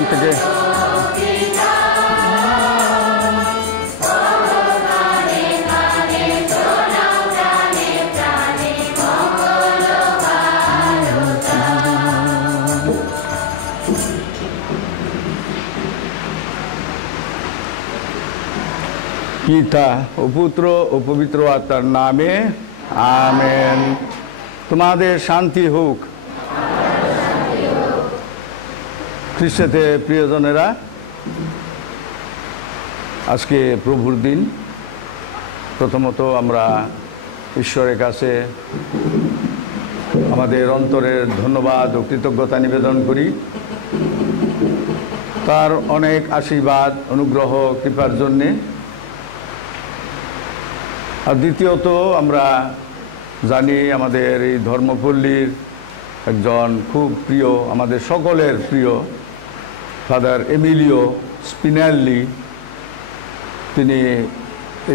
ওখান থেকে পিতা ও পুত্র ও পবিত্র আত্মার নামে আমেন। তোমাদের শান্তি হোক। খ্রিস্টে প্রিয়জনেরা, আজকে প্রভুর দিন। প্রথমত আমরা ঈশ্বরের কাছে আমাদের অন্তরের ধন্যবাদ ও কৃতজ্ঞতা নিবেদন করি তার অনেক আশীর্বাদ, অনুগ্রহ, কৃপার জন্যে। আর দ্বিতীয়ত আমরা জানি আমাদের এই ধর্মপল্লীর একজন খুব প্রিয়, আমাদের সকলের প্রিয় ফাদার এমিলিও স্পিনাল্লি। তিনি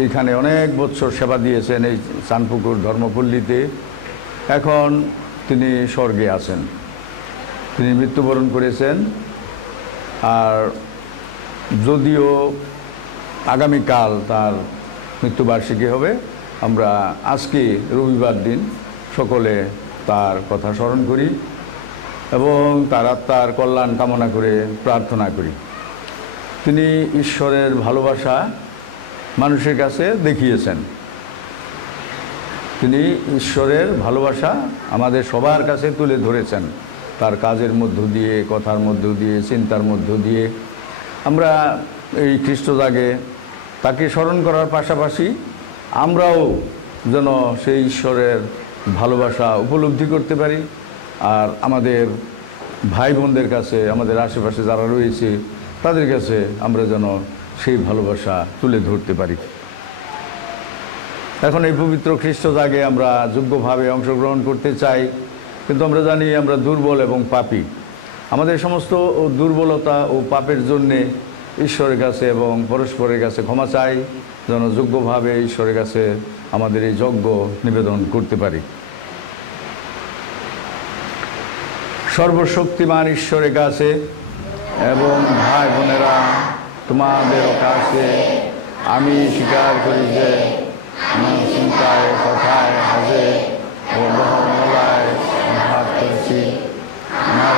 এইখানে অনেক বছর সেবা দিয়েছেন এই চানপুকুর ধর্মপল্লীতে। এখন তিনি স্বর্গে আছেন, তিনি মৃত্যুবরণ করেছেন। আর যদিও আগামীকাল তার মৃত্যুবার্ষিকী হবে, আমরা আজকে রবিবার দিন সকলে তার কথা স্মরণ করি এবং তার আত্মার কল্যাণ কামনা করে প্রার্থনা করি। তিনি ঈশ্বরের ভালোবাসা মানুষের কাছে দেখিয়েছেন। তিনি ঈশ্বরের ভালোবাসা আমাদের সবার কাছে তুলে ধরেছেন তার কাজের মধ্য দিয়ে, কথার মধ্য দিয়ে, চিন্তার মধ্য দিয়ে। আমরা এই খ্রিস্ট জাগে তাকে স্মরণ করার পাশাপাশি আমরাও যেন সেই ঈশ্বরের ভালোবাসা উপলব্ধি করতে পারি আর আমাদের ভাই বোনদের কাছে, আমাদের আশেপাশে যারা রয়েছে তাদের কাছে আমরা যেন সেই ভালোবাসা তুলে ধরতে পারি। এখন এই পবিত্র খ্রিস্ট জাগে আমরা যোগ্যভাবে অংশগ্রহণ করতে চাই, কিন্তু আমরা জানি আমরা দুর্বল এবং পাপী। আমাদের সমস্ত দুর্বলতা ও পাপের জন্যে ঈশ্বরের কাছে এবং পরস্পরের কাছে ক্ষমা চাই, যেন যোগ্যভাবে ঈশ্বরের কাছে আমাদের এই যজ্ঞ নিবেদন করতে পারি। সর্বশক্তিমান ঈশ্বরের কাছে এবং ভাই বোনেরা, তোমাদের কাছে আমি স্বীকার করি যে আমার চিন্তায়, কথায়, কাজে ও বহমলায় ঘাত করেছি। আমার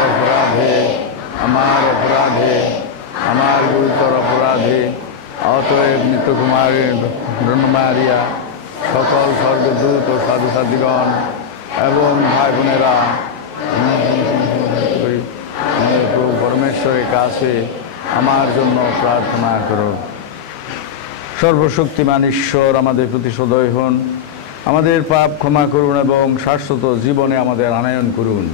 অপরাধে, আমার গুরুতর অপরাধে। অতএব নিত্যকুমারীর ব্রহ্মারিয়া, সকল স্বর্গদূত ও সাধু সাধীগণ এবং ভাই বোনেরা, প্রভু পরমেশ্বরের কাছে আমার জন্য প্রার্থনা করো। সর্বশক্তিমান ঈশ্বর আমাদের প্রতি সদয় হন, আমাদের পাপ ক্ষমা করুন এবং শাশ্বত জীবনে আমাদের আনয়ন করুন।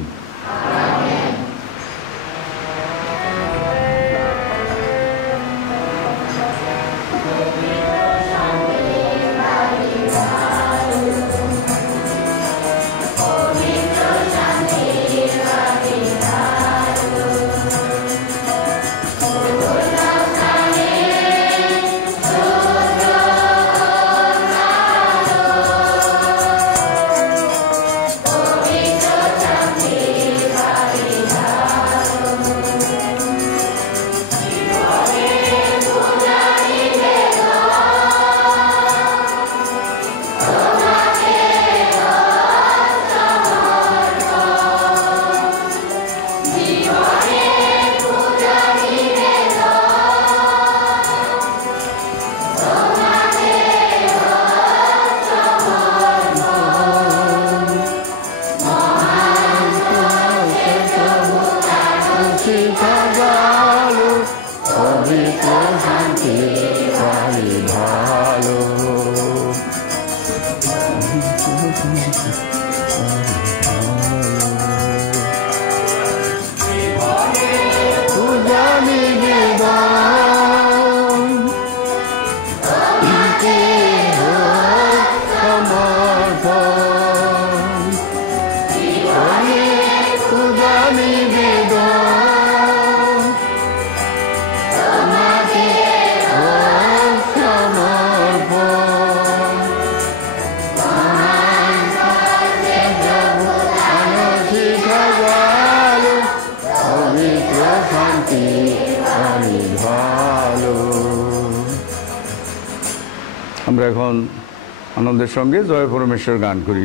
আমরা এখন আনন্দের সঙ্গে জয় পরমেশ্বর গান করি।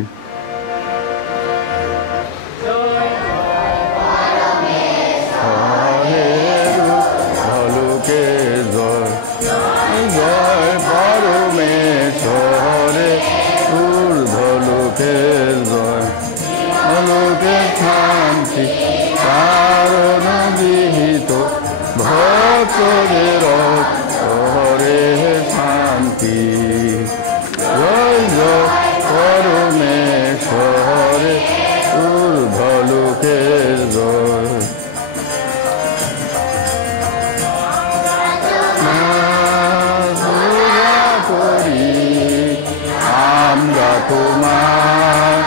জয় পরমেশ্বরে ঊর্ধ্বলোকের জয়, লোকের শান্তি কারণ বিহিত ভক্তদের শহরে শান্তি। জয় জয় পরমেশ্বরে ঊর্ধ্বলোকের জয়। আমরা তোমার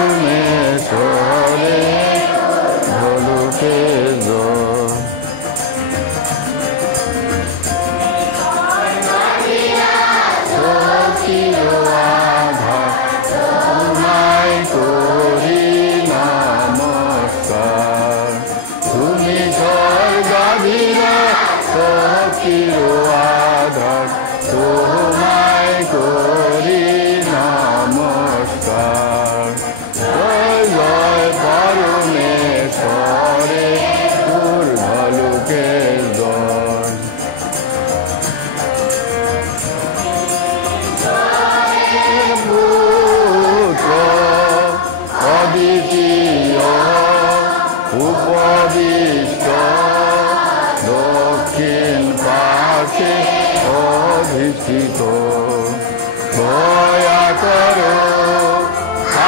পরমেশ্বরে ঢোলকের জয়। তোমায় করি নমস্কার, তুমি স্বর্গাধীন শক্তির আধার, তোমায় করি নমস্কার। জয় জয় পরমেশ্বরে ঊর্ধ্বলোকের জয়। অদ্বিতীয় উপবিষ্ট দক্ষিণ পাশে অধিষ্ঠিত, দয়া করো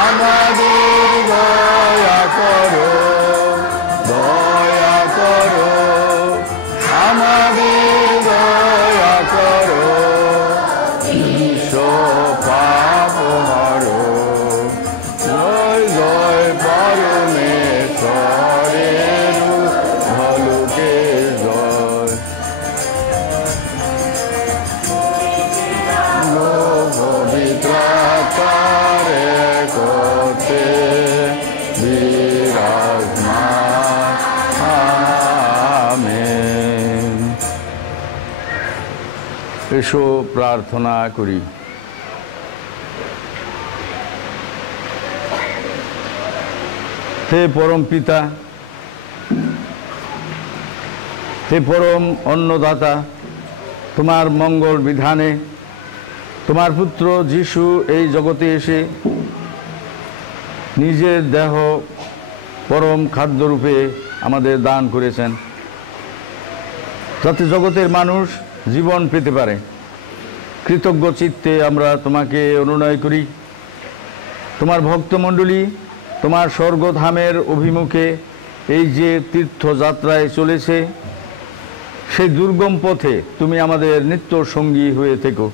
আমাদের, দয়া করো, দয়া করো আমাদের, দয়া করো বিশ্ব পাপ হারো। জয় জয় পরমেশ্বরের ঢোলকের জয়। পবিত্রতারে করতে বিরাজমান আমেন। এসো প্রার্থনা করি। হে পরম পিতা, হে পরম অন্নদাতা, তোমার মঙ্গল বিধানে তোমার পুত্র যিশু এই জগতে এসে নিজের দেহ পরম খাদ্যরূপে আমাদের দান করেছেন, যাতে জগতের মানুষ জীবন পেতে পারে। কৃতজ্ঞ চিত্তে আমরা তোমাকে অনুনয় করি। তোমার ভক্তমণ্ডলী তোমার স্বর্গধামের অভিমুখে এই যে তীর্থযাত্রায় চলেছে, সেই দুর্গম পথে তুমি আমাদের নিত্য সঙ্গী হয়ে থেকো।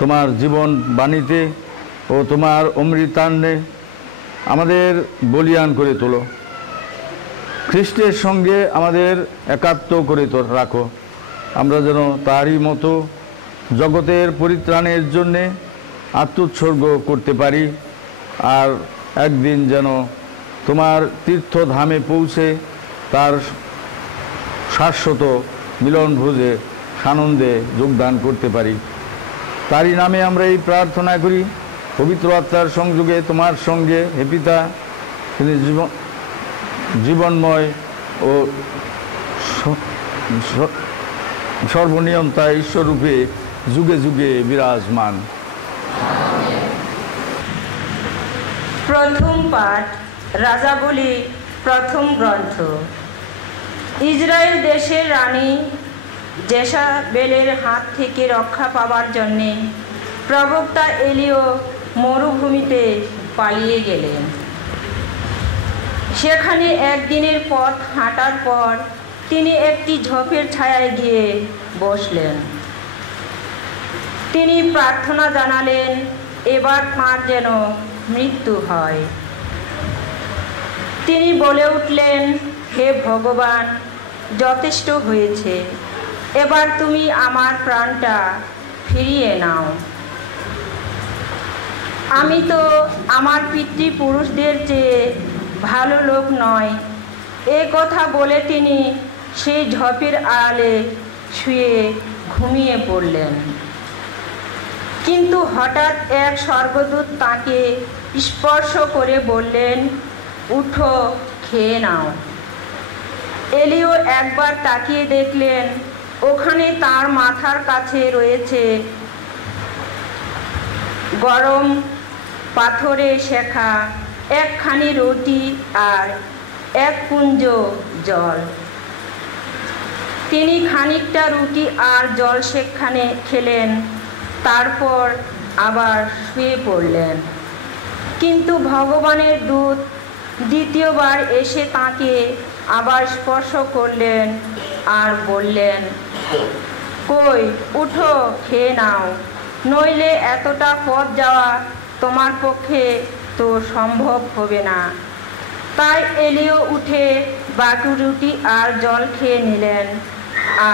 তোমার জীবন বাণীতে ও তোমার অমৃতান্নে আমাদের বলিয়ান করে তোলো। খ্রিস্টের সঙ্গে আমাদের একাত্ম করে রাখো। আমরা যেন তারই মতো জগতের পরিত্রাণের জন্যে আত্মোৎসর্গ করতে পারি, আর একদিন যেন তোমার তীর্থধামে পৌঁছে তার শাশ্বত মিলনভোজে সানন্দে যোগদান করতে পারি। তারই নামে আমরা এই প্রার্থনা করি, পবিত্র আত্মার সংযোগে তোমার সঙ্গে হে পিতা, তিনি জীবনময় ও সর্বনিয়ন্তা ঈশ্বররূপে যুগে যুগে বিরাজমান। প্রথম পাঠ রাজাবলী প্রথম গ্রন্থ। ইসরায়েল দেশের রানী জেসাবেলের হাত থেকে রক্ষা পাবার জন্যে প্রবক্তা এলিও মরুভূমিতে পালিয়ে গেলেন। সেখানে একদিনের পথ হাঁটার পর তিনি একটি ঝোপের ছায়ায় গিয়ে বসলেন। তিনি প্রার্থনা জানালেন, এবার তাঁর যেন মৃত্যু হয়। তিনি বলে উঠলেন, হে ভগবান, যথেষ্ট হয়েছে, এবার তুমি আমার প্রাণটা ফিরিয়ে নাও। আমি তো আমার পিতৃপুরুষদের চেয়ে ভালো লোক নয়। এ কথা বলে তিনি সেই ঝোপের আড়ালে শুয়ে ঘুমিয়ে পড়লেন। কিন্তু হঠাৎ এক স্বর্গদূত তাকে স্পর্শ করে বললেন, উঠো, খেয়ে নাও। এলিও একবার তাকিয়ে দেখলেন, ওখানে তার মাথার কাছে রয়েছে গরম পাথরে শেখা একখানি রুটি আর এক পুঞ্জ জল। তিনি খানিকটা রুটি আর জল সেখানে খেলেন, তারপর আবার শুয়ে পড়লেন। কিন্তু ভগবানের দূত দ্বিতীয়বার এসে তাকে আবার স্পর্শ করলেন আর বললেন, কই, উঠো, খেয়ে নাও, নইলে এতটা পথ যাওয়া তোমার পক্ষে তো সম্ভব হবে না। তাই এলিও উঠে বাকি রুটি আর জল খেয়ে নিলেন,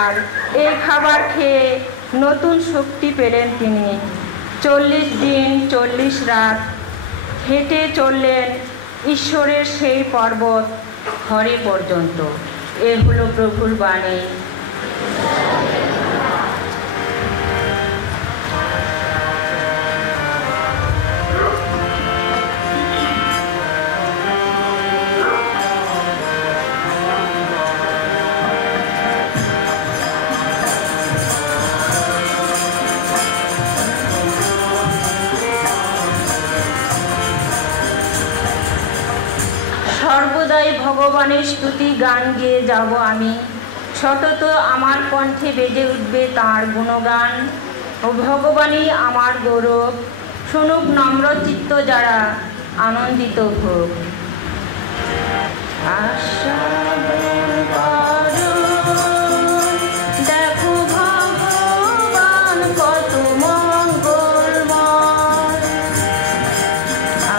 আর এই খাবার খেয়ে নতুন শক্তি পেলেন তিনি। 40 দিন 40 রাত হেঁটে চললেন ঈশ্বরের সেই পর্বত হরে পর্যন্ত। এ হলো প্রভুর বাণী। সর্বদাই ভগবানের স্তুতি গান গেয়ে যাব আমি, সতত আমার কণ্ঠে বেজে উঠবে তাঁর গুণগান। ও ভগবানই আমার গৌরব, শুনুক নম্রচিত্ত যারা, আনন্দিত হোক। দেখো ভগবান কত মঙ্গলময়,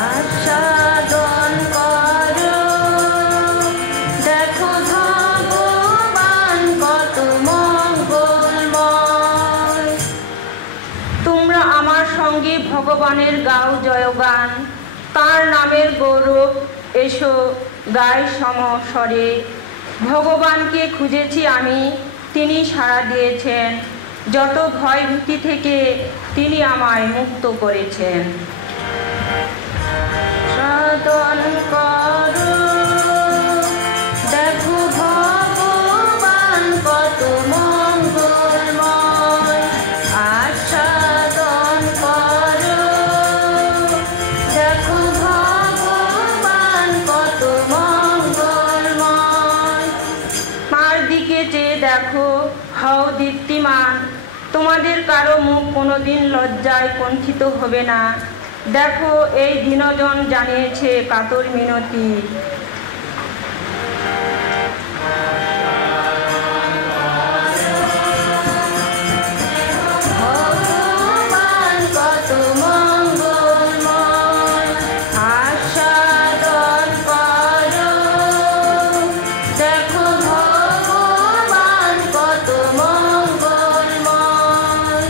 আস্বাদন করো। দেখো ভগবান কত মঙ্গলময়। তোমরা আমার সঙ্গে ভগবানের গাও জয়গান, তার নামের গৌরব এসো গাই সমস্বরে। ভগবানকে খুঁজেছি আমি, তিনি সাড়া দিয়েছেন, যত ভয় ভীতি থেকে তিনি আমায় মুক্ত করেছেন। সাধন করো, দেখো ভগবান কত মঙ্গলময়, আস্বাদন করো। দেখো ভগবান কত মঙ্গলময়। তার দিকে চেয়ে দেখো, হও দীপ্তিমান, তোমাদের কারো মুখ কোনোদিন লজ্জায় কুণ্ঠিত হবে না। দেখো এই দীনজন জানিয়েছে কাতর মিনতি। ভগবান কত মঙ্গলময়, আস্বাদন করো। দেখো ভগবান কত মঙ্গলময়।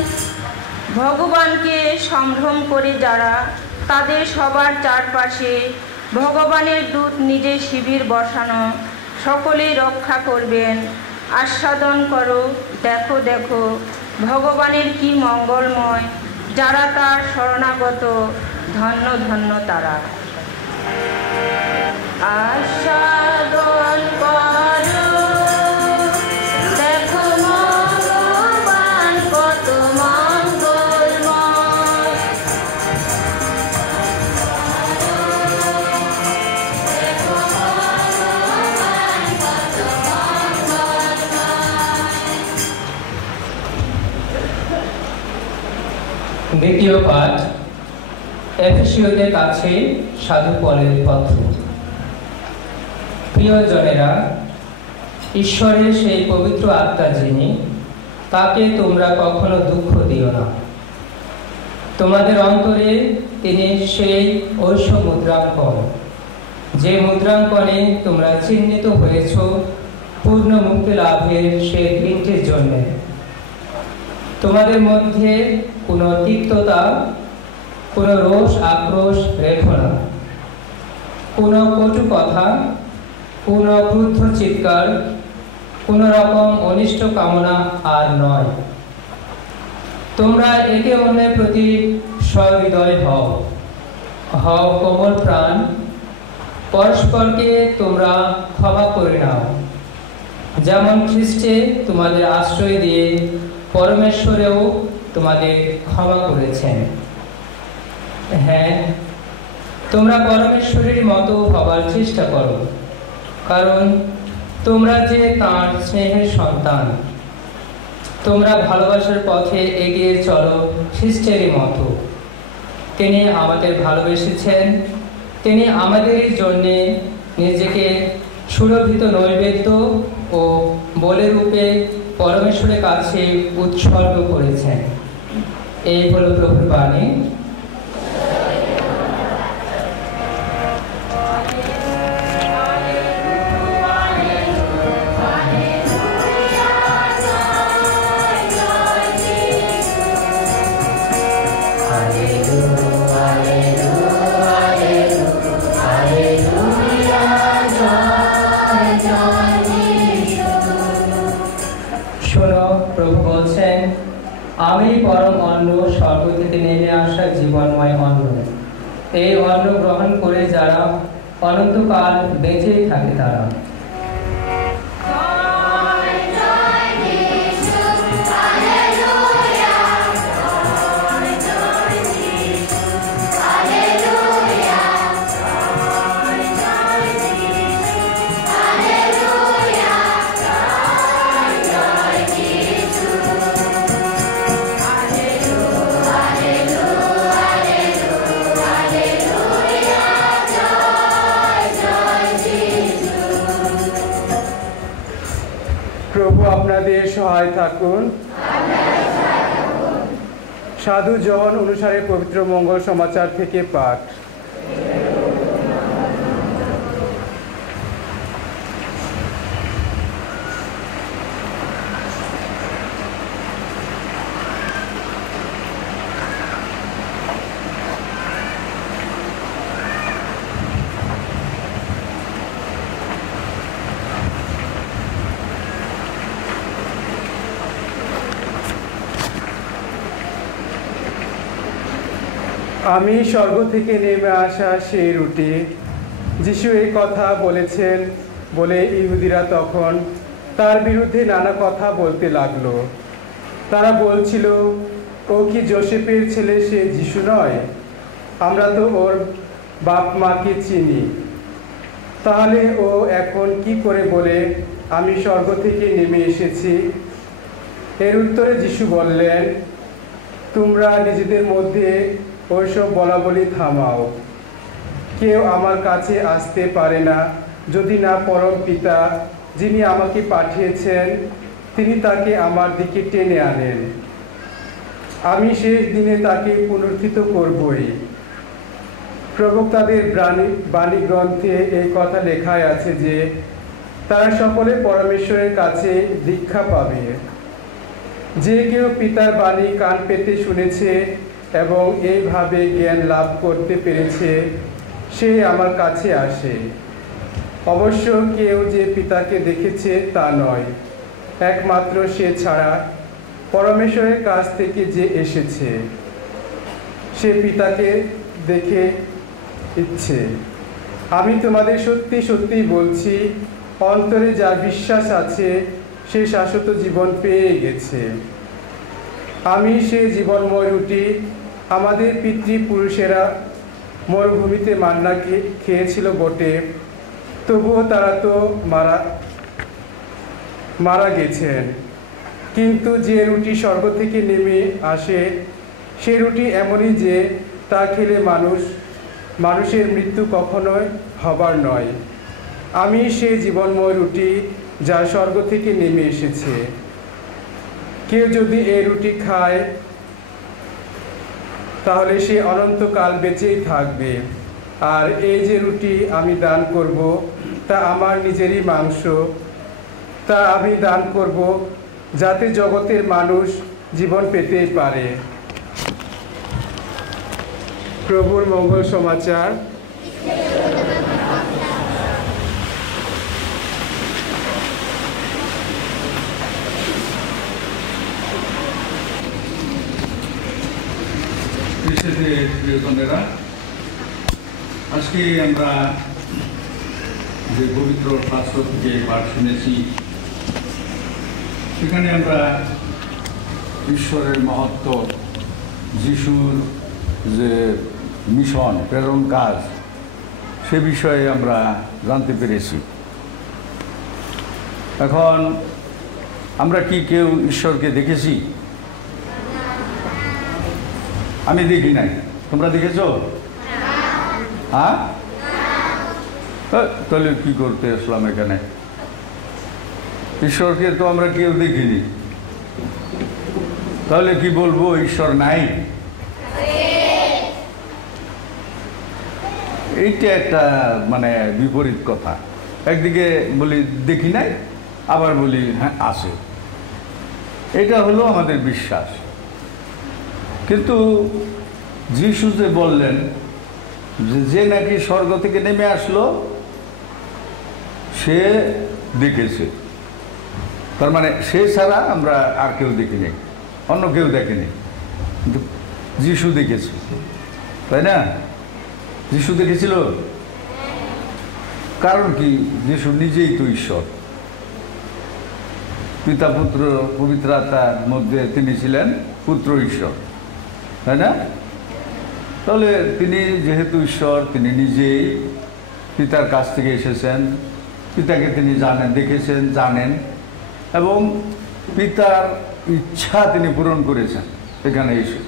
ভগবানকে সম্ভ্রম করে যারা, তাদের সবার চারপাশে ভগবানের দূত নিজে শিবির বসানো, সকলেই রক্ষা করবেন। আস্বাদন করো, দেখো দেখো ভগবানের কি মঙ্গলময়, যারা তার শরণাগত, ধন্য ধন্য তারা। আস্বাদন করো, দেখো ভগবান কত মঙ্গলময়। দ্বিতীয় পাঠ, এফেসীয়দের কাছে সাধু পলের পত্র। প্রিয়জনেরা, ঈশ্বরের সেই পবিত্র আত্মা যিনি, তাকে তোমরা কখনো দুঃখ দিও না। তোমাদের অন্তরে তিনি সেই ঐশ্ব মুদ্রাঙ্কন, যে মুদ্রাঙ্কনে তোমরা চিহ্নিত হয়েছ পূর্ণ মুক্তি লাভের সেই দিনটির জন্য। তোমাদের মধ্যে কোনো তিক্ততা, কোনো রোষ আক্রোশ রেখো না, কোনো কটু কথা, কোনো ক্রুদ্ধ চিৎকার, কোনো রকম অনিষ্ট কামনা আর নয়। তোমরা একে অন্যের প্রতি সহৃদয় হও কোমল প্রাণ, পরস্পরকে তোমরা ক্ষমা করে নাও, যেমন খ্রিস্টে তোমাদের আশ্রয় দিয়ে পরমেশ্বরেও তোমাদের ক্ষমা করেছেন। হ্যাঁ, তোমরা পরমেশ্বরের মতো হবার চেষ্টা করো, কারণ তোমরা যে তাঁর স্নেহের সন্তান। তোমরা ভালোবাসার পথে এগিয়ে চলো খ্রিস্টেরই মতো। তিনি আমাদের ভালোবেসেছেন, তিনি আমাদের জন্যে নিজেকে সুরভিত নৈবেদ্য ও বলি রূপে পরমেশ্বরের কাছে উৎসর্গ করেছেন। এই হলো প্রভুর বাণী। প্রভু বলছেন, আমি পরম অন্ন, স্বর্গ থেকে নেমে আসা জীবনময় অন্ন। এই অন্ন গ্রহণ করে যারা অনন্তকাল বেঁচেই থাকে তারা। প্রভু আপনাদের সহায় থাকুন। সাধু জন অনুসারে পবিত্র মঙ্গল সমাচার থেকে পাঠ। আমি স্বর্গ থেকে নেমে আসা সেই রুটি। যিশু এই কথা বলেছেন বলে ইহুদিরা তখন তার বিরুদ্ধে নানা কথা বলতে লাগলো। তারা বলছিল, ও কি যোসেফের ছেলে, সে যিশু নয়? আমরা তো ওর বাপ মাকে চিনি। তাহলে ও এখন কি করে বলে আমি স্বর্গ থেকে নেমে এসেছি? এর উত্তরে যিশু বললেন, তোমরা নিজেদের মধ্যে ওইসব বলাবলি থামাও। কেউ আমার কাছে আসতে পারে না যদি না পরম পিতা, যিনি আমাকে পাঠিয়েছেন, তিনি তাকে আমার দিকে টেনে আনেন। আমি শেষ দিনে তাকে পুনরুত্থিত করবই। প্রবক্তাদের বাণী গ্রন্থে এই কথা লেখাই আছে যে তারা সকলে পরমেশ্বরের কাছে দীক্ষা পাবে। যে কেউ পিতার বাণী কান পেতে শুনেছে এবং এইভাবে জ্ঞান লাভ করতে পেরেছে, সে আমার কাছে আসে। অবশ্য কেউ যে পিতাকে দেখেছে তা নয়, একমাত্র সে ছাড়া পরমেশ্বরের কাছ থেকে যে এসেছে, সে পিতাকে দেখে ইচ্ছে। আমি তোমাদের সত্যি সত্যি বলছি, অন্তরে যার বিশ্বাস আছে সে শাশ্বত জীবন পেয়ে গেছে। আমি সে জীবনময় রুটি। আমাদের পিতৃপুরুষেরা মরুভূমিতে মান্না খেয়েছিল বটে, তবুও তারা তো মারা গেছেন। কিন্তু যে রুটি স্বর্গ থেকে নেমে আসে, সে রুটি এমনই যে তা খেলে মানুষের মৃত্যু কখনোই হবার নয়। আমি সে জীবনময় রুটি যা স্বর্গ থেকে নেমে এসেছে। কেউ যদি এই রুটি খায় তাহলে সে অনন্তকাল বেঁচেই থাকবে। আর এই যে রুটি আমি দান করব তা আমার নিজেরই মাংস। তা আমি দান করব যাতে জগতের মানুষ জীবন পেতেই পারে। প্রভুর মঙ্গল সমাচার। প্রিয়জনেরা, আজকে আমরা যে পবিত্র শাস্ত্র থেকে পাঠ শুনেছি, সেখানে আমরা ঈশ্বরের মহত্ব, যিশুর যে মিশন, প্রেরণ কাজ, সে বিষয়ে আমরা জানতে পেরেছি। এখন আমরা কি কেউ ঈশ্বরকে দেখেছি? আমি দেখি নাই। তোমরা দেখেছো? হ্যাঁ, তাহলে কি করতে আসলাম এখানে? ঈশ্বরকে তো আমরা কেউ দেখিনি, তাহলে কি বলবো ঈশ্বর নাই? এইটা একটা মানে বিপরীত কথা। একদিকে বলি দেখি নাই, আবার বলি হ্যাঁ আছে। এটা হলো আমাদের বিশ্বাস। কিন্তু যিশু যে বললেন যে নাকি স্বর্গ থেকে নেমে আসলো সে দেখেছে, তার মানে সে ছাড়া আমরা আর কেউ দেখিনি, অন্য কেউ দেখেনি, কিন্তু যিশু দেখেছে, তাই না? যিশু দেখেছিল। কারণ কি? যিশু নিজেই তো ঈশ্বর, পিতা পুত্র পবিত্র আত্মার মধ্যে তিনি ছিলেন পুত্র ঈশ্বর, তাই না? তাহলে তিনি যেহেতু ঈশ্বর, তিনি নিজেই পিতার কাছ থেকে এসেছেন, পিতাকে তিনি জানেন, দেখেছেন, জানেন, এবং পিতার ইচ্ছা তিনি পূরণ করেছেন এখানে এসে।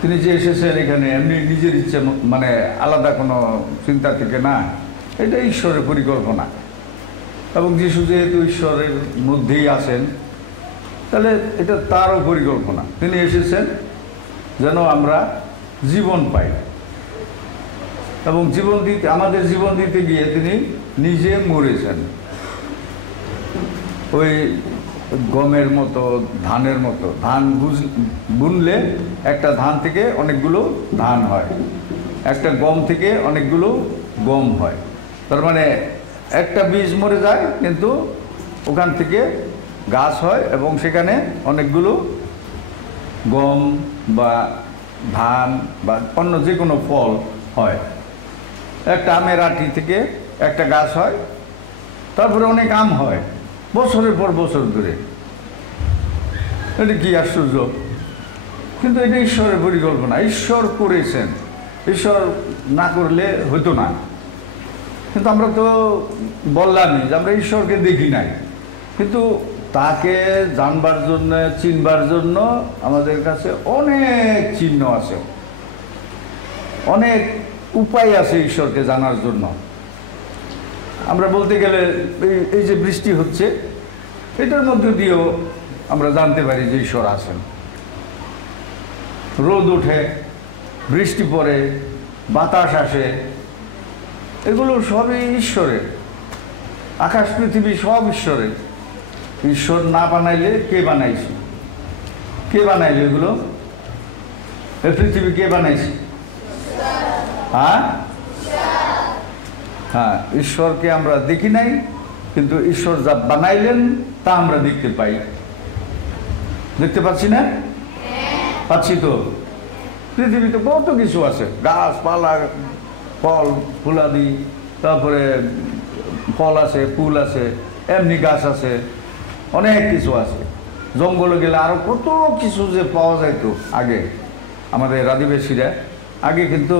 তিনি যে এসেছেন এখানে এমনি নিজের ইচ্ছে, মানে আলাদা কোনো চিন্তা থেকে না, এটা ঈশ্বরের পরিকল্পনা। এবং যিশু যেহেতু ঈশ্বরের মধ্যেই আছেন, তাহলে এটা তারও পরিকল্পনা। তিনি এসেছেন যেন আমরা জীবন পাই, এবং জীবন দিতে, আমাদের জীবন দিতে গিয়ে তিনি নিজে মরেছেন। ওই গমের মতো, ধানের মতো, ধান বুনলে একটা ধান থেকে অনেকগুলো ধান হয়, একটা গম থেকে অনেকগুলো গম হয়। তার মানে একটা বীজ মরে যায়, কিন্তু ওখান থেকে গাছ হয় এবং সেখানে অনেকগুলো গম বা ধান বা অন্য যে কোনো ফল হয়। একটা আমের আটি থেকে একটা গাছ হয়, তারপরে অনেক আম হয় বছরের পর বছর ধরে। এটা কি আশ্চর্য! কিন্তু এটা ঈশ্বরের পরিকল্পনা, ঈশ্বর করেছেন, ঈশ্বর না করলে হতো না। কিন্তু আমরা তো বললামই যে আমরা ঈশ্বরকে দেখি নাই, কিন্তু তাকে জানবার জন্য, চিনবার জন্য আমাদের কাছে অনেক চিহ্ন আছে, অনেক উপায় আছে ঈশ্বরকে জানার জন্য। আমরা বলতে গেলে এই যে বৃষ্টি হচ্ছে, এটার মধ্যে দিয়েও আমরা জানতে পারি যে ঈশ্বর আছেন। রোদ ওঠে, বৃষ্টি পড়ে, বাতাস আসে, এগুলো সবই ঈশ্বরের। আকাশ পৃথিবী সব ঈশ্বরের। ঈশ্বর না বানাইলে কে বানাইছে? কে বানাইলে এগুলো? এই পৃথিবী কে বানাইছে? হ্যাঁ, হ্যাঁ, ঈশ্বরকে আমরা দেখি নাই, কিন্তু ঈশ্বর যা বানাইলেন তা আমরা দেখতে পাই। দেখতে পাচ্ছি না? পাচ্ছি তো। পৃথিবীতে কত কিছু আছে, গাছপালা, ফল ফুলাদি, তারপরে ফল আছে, ফুল আছে, এমনি গাছ আছে, অনেক কিছু আছে। জঙ্গলে গেলে আরো কত কিছু যে পাওয়া যাইতো আগে। আমাদের আদিবাসীরা আগে কিন্তু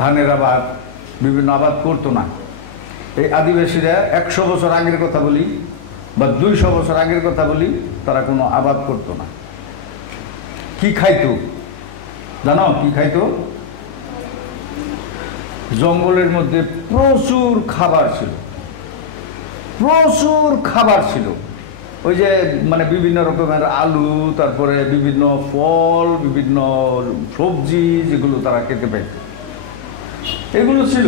ধানের আবাদ, বিভিন্ন আবাদ করতো না। এই আদিবাসীরা 100 বছর আগের কথা বলি বা 200 বছর আগের কথা বলি, তারা কোনো আবাদ করতো না। কি খাইতো জানো? কি খাইতো? জঙ্গলের মধ্যে প্রচুর খাবার ছিল, প্রচুর খাবার ছিল। ওই যে মানে বিভিন্ন রকমের আলু, তারপরে বিভিন্ন ফল, বিভিন্ন সবজি, যেগুলো তারা খেতে পেত, এগুলো ছিল।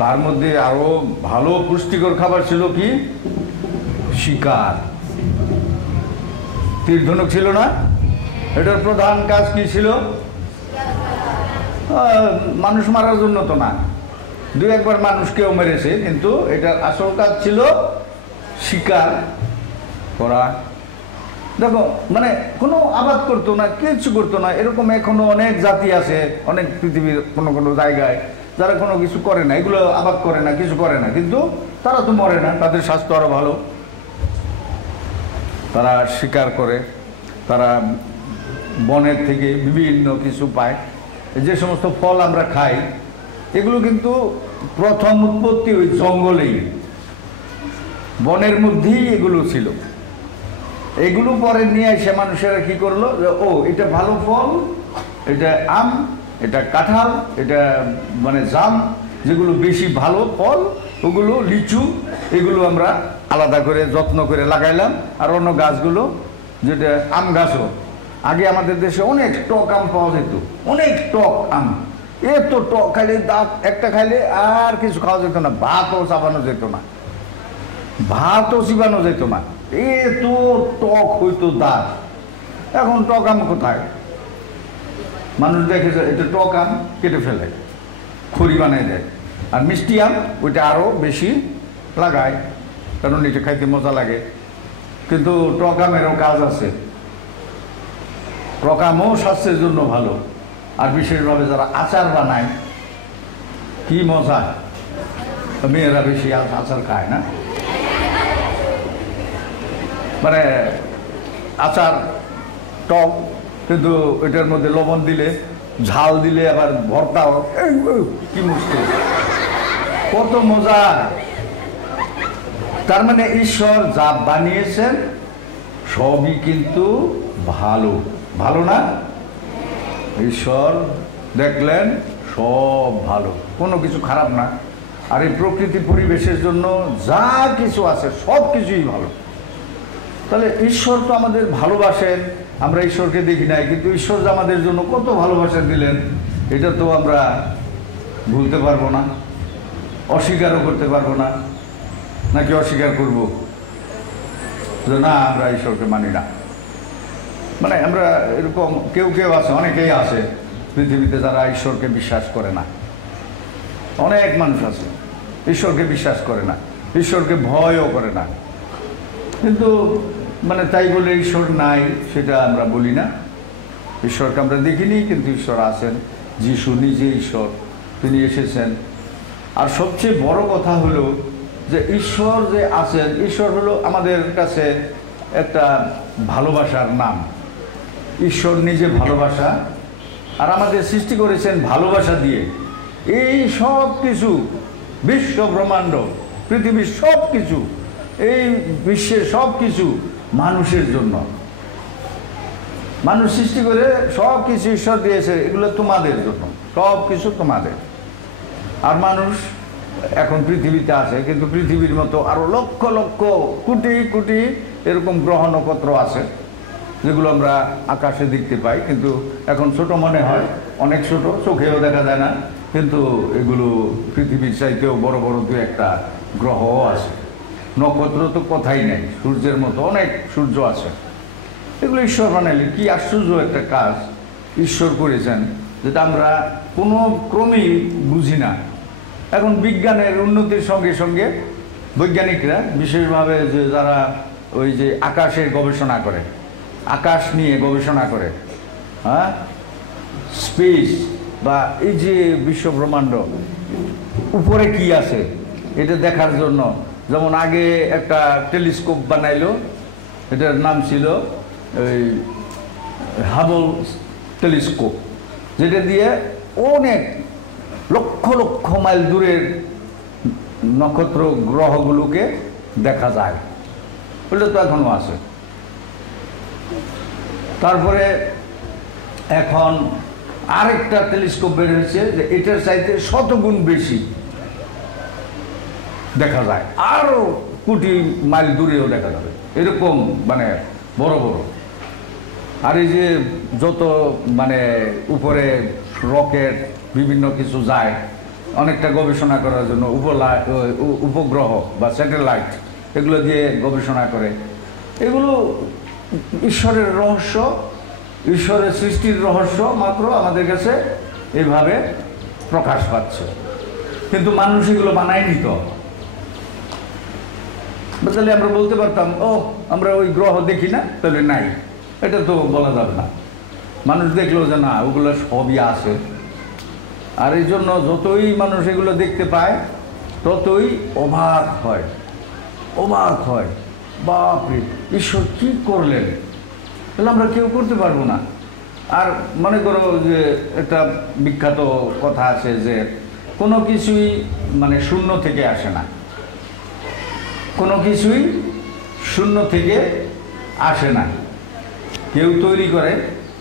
তার মধ্যে আরো ভালো পুষ্টিকর খাবার ছিল কি? শিকার। তীর ধনুক ছিল না? এটার প্রধান কাজ কি ছিল? মানুষ মারার জন্য তো না, দু একবার মানুষকেও মেরেছে, কিন্তু এটার আসল কাজ ছিল শিকার করা। দেখো, মানে কোনো আবাদ করতো না, কিছু করতো না। এরকম এখনো অনেক জাতি আছে, অনেক পৃথিবীর কোনো কোনো জায়গায়, যারা কোনো কিছু করে না, এগুলো আবাদ করে না, কিছু করে না, কিন্তু তারা তো মরে না, তাদের স্বাস্থ্য আরো ভালো। তারা শিকার করে, তারা বনের থেকে বিভিন্ন কিছু পায়। যে সমস্ত ফল আমরা খাই, এগুলো কিন্তু প্রথম উৎপত্তি ওই জঙ্গলেই, বনের মধ্যেই এগুলো ছিল। এগুলো পরে নিয়ে এসে মানুষেরা কি করলো, ও এটা ভালো ফল, এটা আম, এটা কাঁঠাল, এটা মানে জাম, যেগুলো বেশি ভালো ফল, ওগুলো লিচু, এগুলো আমরা আলাদা করে যত্ন করে লাগাইলাম। আর অন্য গাছগুলো, যেটা আম গাছও, আগে আমাদের দেশে অনেক টক আম পাওয়া যেত, অনেক টক আম, এত টক, খাইলে দাঁত একটা খাইলে আর কিছু খাওয়া যেত না, ভাতও চাবানো যেত না, ভাতও চিবানো যেত না, এত টক হইতো দাঁত। এখন টক আম কোথায়? মানুষ দেখে এটা টক আম, কেটে ফেলে খড়ি বানাই দেয়। আর মিষ্টি আম ওইটা আরো বেশি লাগায়, কারণ এটা খাইতে মজা লাগে। কিন্তু টক আমেরও কাজ আছে, টক আমও স্বাস্থ্যের জন্য ভালো। আর বিশেষভাবে যারা আচার বানায়, কি মজা, মেয়েরা বেশি আচার খায় না, মানে আচার টক, কিন্তু এটার মধ্যে লবণ দিলে, ঝাল দিলে, আবার ভর্তাও, কি মুশকিল, কত মজা। তার মানে ঈশ্বর যা বানিয়েছেন সবই কিন্তু ভালো, ভালো না? ঈশ্বর দেখলেন সব ভালো, কোনো কিছু খারাপ না। আর এই প্রকৃতি পরিবেশের জন্য যা কিছু আছে সব কিছুই ভালো। তাহলে ঈশ্বর তো আমাদের ভালোবাসেন, আমরা ঈশ্বরকে দেখি নাই, কিন্তু ঈশ্বর যে আমাদের জন্য কত ভালোবাসা দিলেন, এটা তো আমরা ভুলতে পারবো না, অস্বীকারও করতে পারবো না। নাকি অস্বীকার করব যে না, আমরা ঈশ্বরকে মানি না? মানে আমরা এরকম কেউ কেউ আছে, অনেকেই আছে পৃথিবীতে যারা ঈশ্বরকে বিশ্বাস করে না। অনেক মানুষ আছে ঈশ্বরকে বিশ্বাস করে না, ঈশ্বরকে ভয়ও করে না। কিন্তু মানে তাই বলে ঈশ্বর নাই সেটা আমরা বলি না। ঈশ্বরকে আমরা দেখিনি, কিন্তু ঈশ্বর আছেন। যিশু নিজে ঈশ্বর, তিনি এসেছেন। আর সবচেয়ে বড় কথা হলো যে ঈশ্বর যে আছেন, ঈশ্বর হলো আমাদের কাছে একটা ভালোবাসার নাম। ঈশ্বর নিজে ভালোবাসা, আর আমাদের সৃষ্টি করেছেন ভালোবাসা দিয়ে। এই সব কিছু, বিশ্ব ব্রহ্মাণ্ড, পৃথিবীর সব কিছু, এই বিশ্বের সব কিছু মানুষের জন্য। মানুষ সৃষ্টি করে সব কিছু ঈশ্বর দিয়েছে, এগুলো তোমাদের জন্য, সব কিছু তোমাদের। আর মানুষ এখন পৃথিবীতে আছে, কিন্তু পৃথিবীর মতো আরো লক্ষ লক্ষ কোটি কোটি এরকম গ্রহ নক্ষত্র আছে, যেগুলো আমরা আকাশে দেখতে পাই, কিন্তু এখন ছোট মনে হয়, অনেক ছোট, চোখেও দেখা যায় না। কিন্তু এগুলো পৃথিবীর চাইতেও বড় বড় দু একটা গ্রহ আছে। নক্ষত্র তো কথাই নেই, সূর্যের মতো অনেক সূর্য আছে। এগুলো ঈশ্বর বানাইলে কি আশ্চর্য একটা কাজ ঈশ্বর করেছেন, যেটা আমরা কোনো ক্রমেই বুঝি না। এখন বিজ্ঞানের উন্নতির সঙ্গে সঙ্গে বৈজ্ঞানিকরা, বিশেষভাবে যে যারা ওই যে আকাশের গবেষণা করে, আকাশ নিয়ে গবেষণা করে, হ্যাঁ, স্পেস বা এই যে বিশ্ব ব্রহ্মাণ্ড উপরে কি আছে এটা দেখার জন্য, যেমন আগে একটা টেলিস্কোপ বানাইলো, এটার নাম ছিল ওই হাবল টেলিস্কোপ, যেটা দিয়ে অনেক লক্ষ লক্ষ মাইল দূরের নক্ষত্র গ্রহগুলোকে দেখা যায়। ওটা তো এখনো আছে। তারপরে এখন আরেকটা টেলিস্কোপ বের হয়েছে, যে এটার চাইতে 100 গুণ বেশি দেখা যায়, আরো কোটি মাইল দূরেও দেখা যাবে, এরকম মানে বড় বড়। আর এই যে যত মানে উপরে রকেট বিভিন্ন কিছু যায় অনেকটা গবেষণা করার জন্য, উপগ্রহ বা স্যাটেলাইট, এগুলো দিয়ে গবেষণা করে। এগুলো ঈশ্বরের রহস্য, ঈশ্বরের সৃষ্টির রহস্য মাত্র আমাদের কাছে এইভাবে প্রকাশ পাচ্ছে, কিন্তু মানুষ এগুলো বানায় নিত। তাহলে আমরা বলতে পারতাম ও আমরা ওই গ্রহ দেখি না, তাহলে নাই, এটা তো বলা যাবে না। মানুষ দেখলো যে না, ওগুলো সবই আছে। আর এই জন্য যতই মানুষ এগুলো দেখতে পায় ততই অবাক হয়, অবাক হয়, বাপরে ঈশ্বর কি করলেন, তাহলে আমরা কেউ করতে পারবো না। আর মনে করো যে একটা বিখ্যাত কথা আছে যে কোনো কিছুই মানে শূন্য থেকে আসে না, কোনো কিছুই শূন্য থেকে আসে না, কেউ তৈরি করে,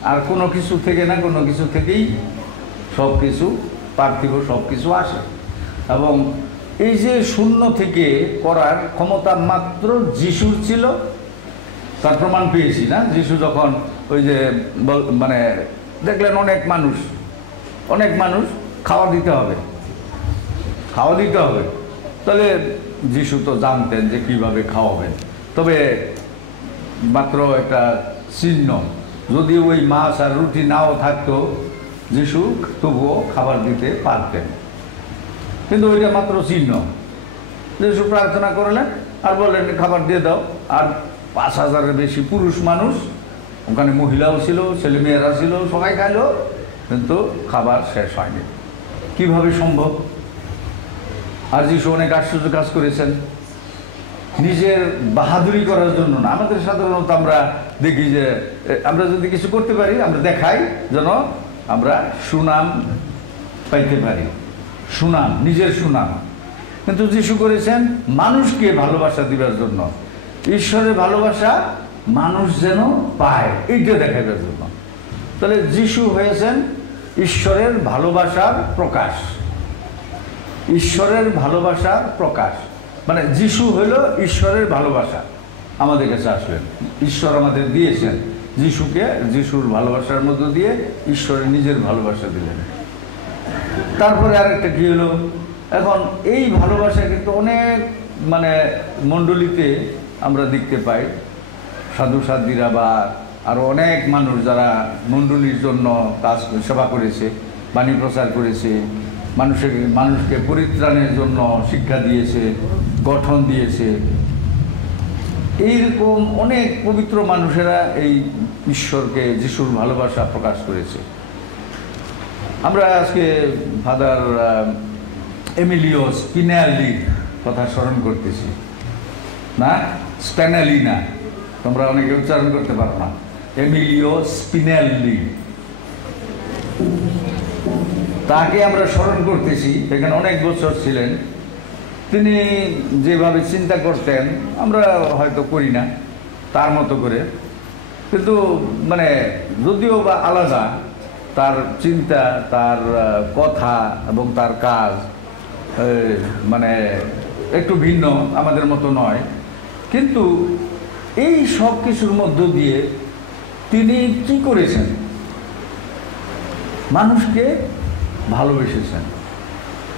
আর কোনো কিছু থেকে না কোনো কিছু থেকেই সব কিছু পার্থিব সব কিছু আসে। এবং এই যে শূন্য থেকে করার ক্ষমতা মাত্র যিশুর ছিল, তার প্রমাণ পেয়েছি না। যিশু যখন ওই যে মানে দেখলেন অনেক মানুষ খাওয়া দিতে হবে, তাহলে যিশু তো জানতেন যে কিভাবে খাওয়াবেন, তবে মাত্র একটা চিহ্ন, যদি ওই মাছ আর রুটি নাও থাকতো যিশু তবুও খাবার দিতে পারতেন, কিন্তু ওইটা মাত্র চিহ্ন। যিশু প্রার্থনা করলেন আর বললেন খাবার দিয়ে দাও, আর 5,000-এর বেশি পুরুষ মানুষ, ওখানে মহিলাও ছিল, ছেলেমেয়েরা ছিল, সবাই খাইলো, কিন্তু খাবার শেষ হয়নি। কিভাবে সম্ভব? আর যিশু অনেক আশ্চর্য কাজ করেছেন, নিজের বাহাদুরি করার জন্য না। আমাদের সাধারণত আমরা দেখি যে আমরা যদি কিছু করতে পারি আমরা দেখাই যেন আমরা সুনাম পাইতে পারি, সুনাম, নিজের সুনাম। কিন্তু যিশু করেছেন মানুষকে ভালোবাসা দিবার জন্য, ঈশ্বরের ভালোবাসা মানুষ যেন পায় এইটা দেখাবার জন্য। তাহলে যিশু হয়েছেন ঈশ্বরের ভালোবাসার প্রকাশ, ঈশ্বরের ভালোবাসার প্রকাশ, মানে যিশু হইল ঈশ্বরের ভালোবাসা আমাদের কাছে আসলেন, ঈশ্বর আমাদের দিয়েছেন যিশুকে, যিশুর ভালোবাসার মধ্য দিয়ে ঈশ্বরের নিজের ভালোবাসা দিলেন। তারপরে আরেকটা কি হলো, এখন এই ভালোবাসা কিন্তু অনেক মানে মণ্ডলীতে আমরা দেখতে পাই, সাধু সাধ্বীরা বা আরও অনেক মানুষ যারা মণ্ডলীর জন্য কাজ সেবা করেছে, বাণী প্রচার করেছে, মানুষকে পরিত্রাণের জন্য শিক্ষা দিয়েছে, গঠন দিয়েছে, এইরকম অনেক পবিত্র মানুষেরা এই ঈশ্বরকে, যিশুর ভালোবাসা প্রকাশ করেছে। আমরা আজকে ফাদার এমিলিও স্পিনালি কথা স্মরণ করতেছি না, স্প্যানালি না, তোমরা অনেকে উচ্চারণ করতে পারো না, এমিলিও স্পিনালি, তাকে আমরা স্মরণ করতেছি। এখানে অনেক বছর ছিলেন তিনি, যেভাবে চিন্তা করতেন আমরা হয়তো করি না তার মতো করে, কিন্তু মানে যদিও বা আলাদা, তার চিন্তা, তার কথা এবং তার কাজ মানে একটু ভিন্ন, আমাদের মতো নয়, কিন্তু এই সব কিছুর মধ্য দিয়ে তিনি কি করেছেন, মানুষকে ভালোবেসেছেন,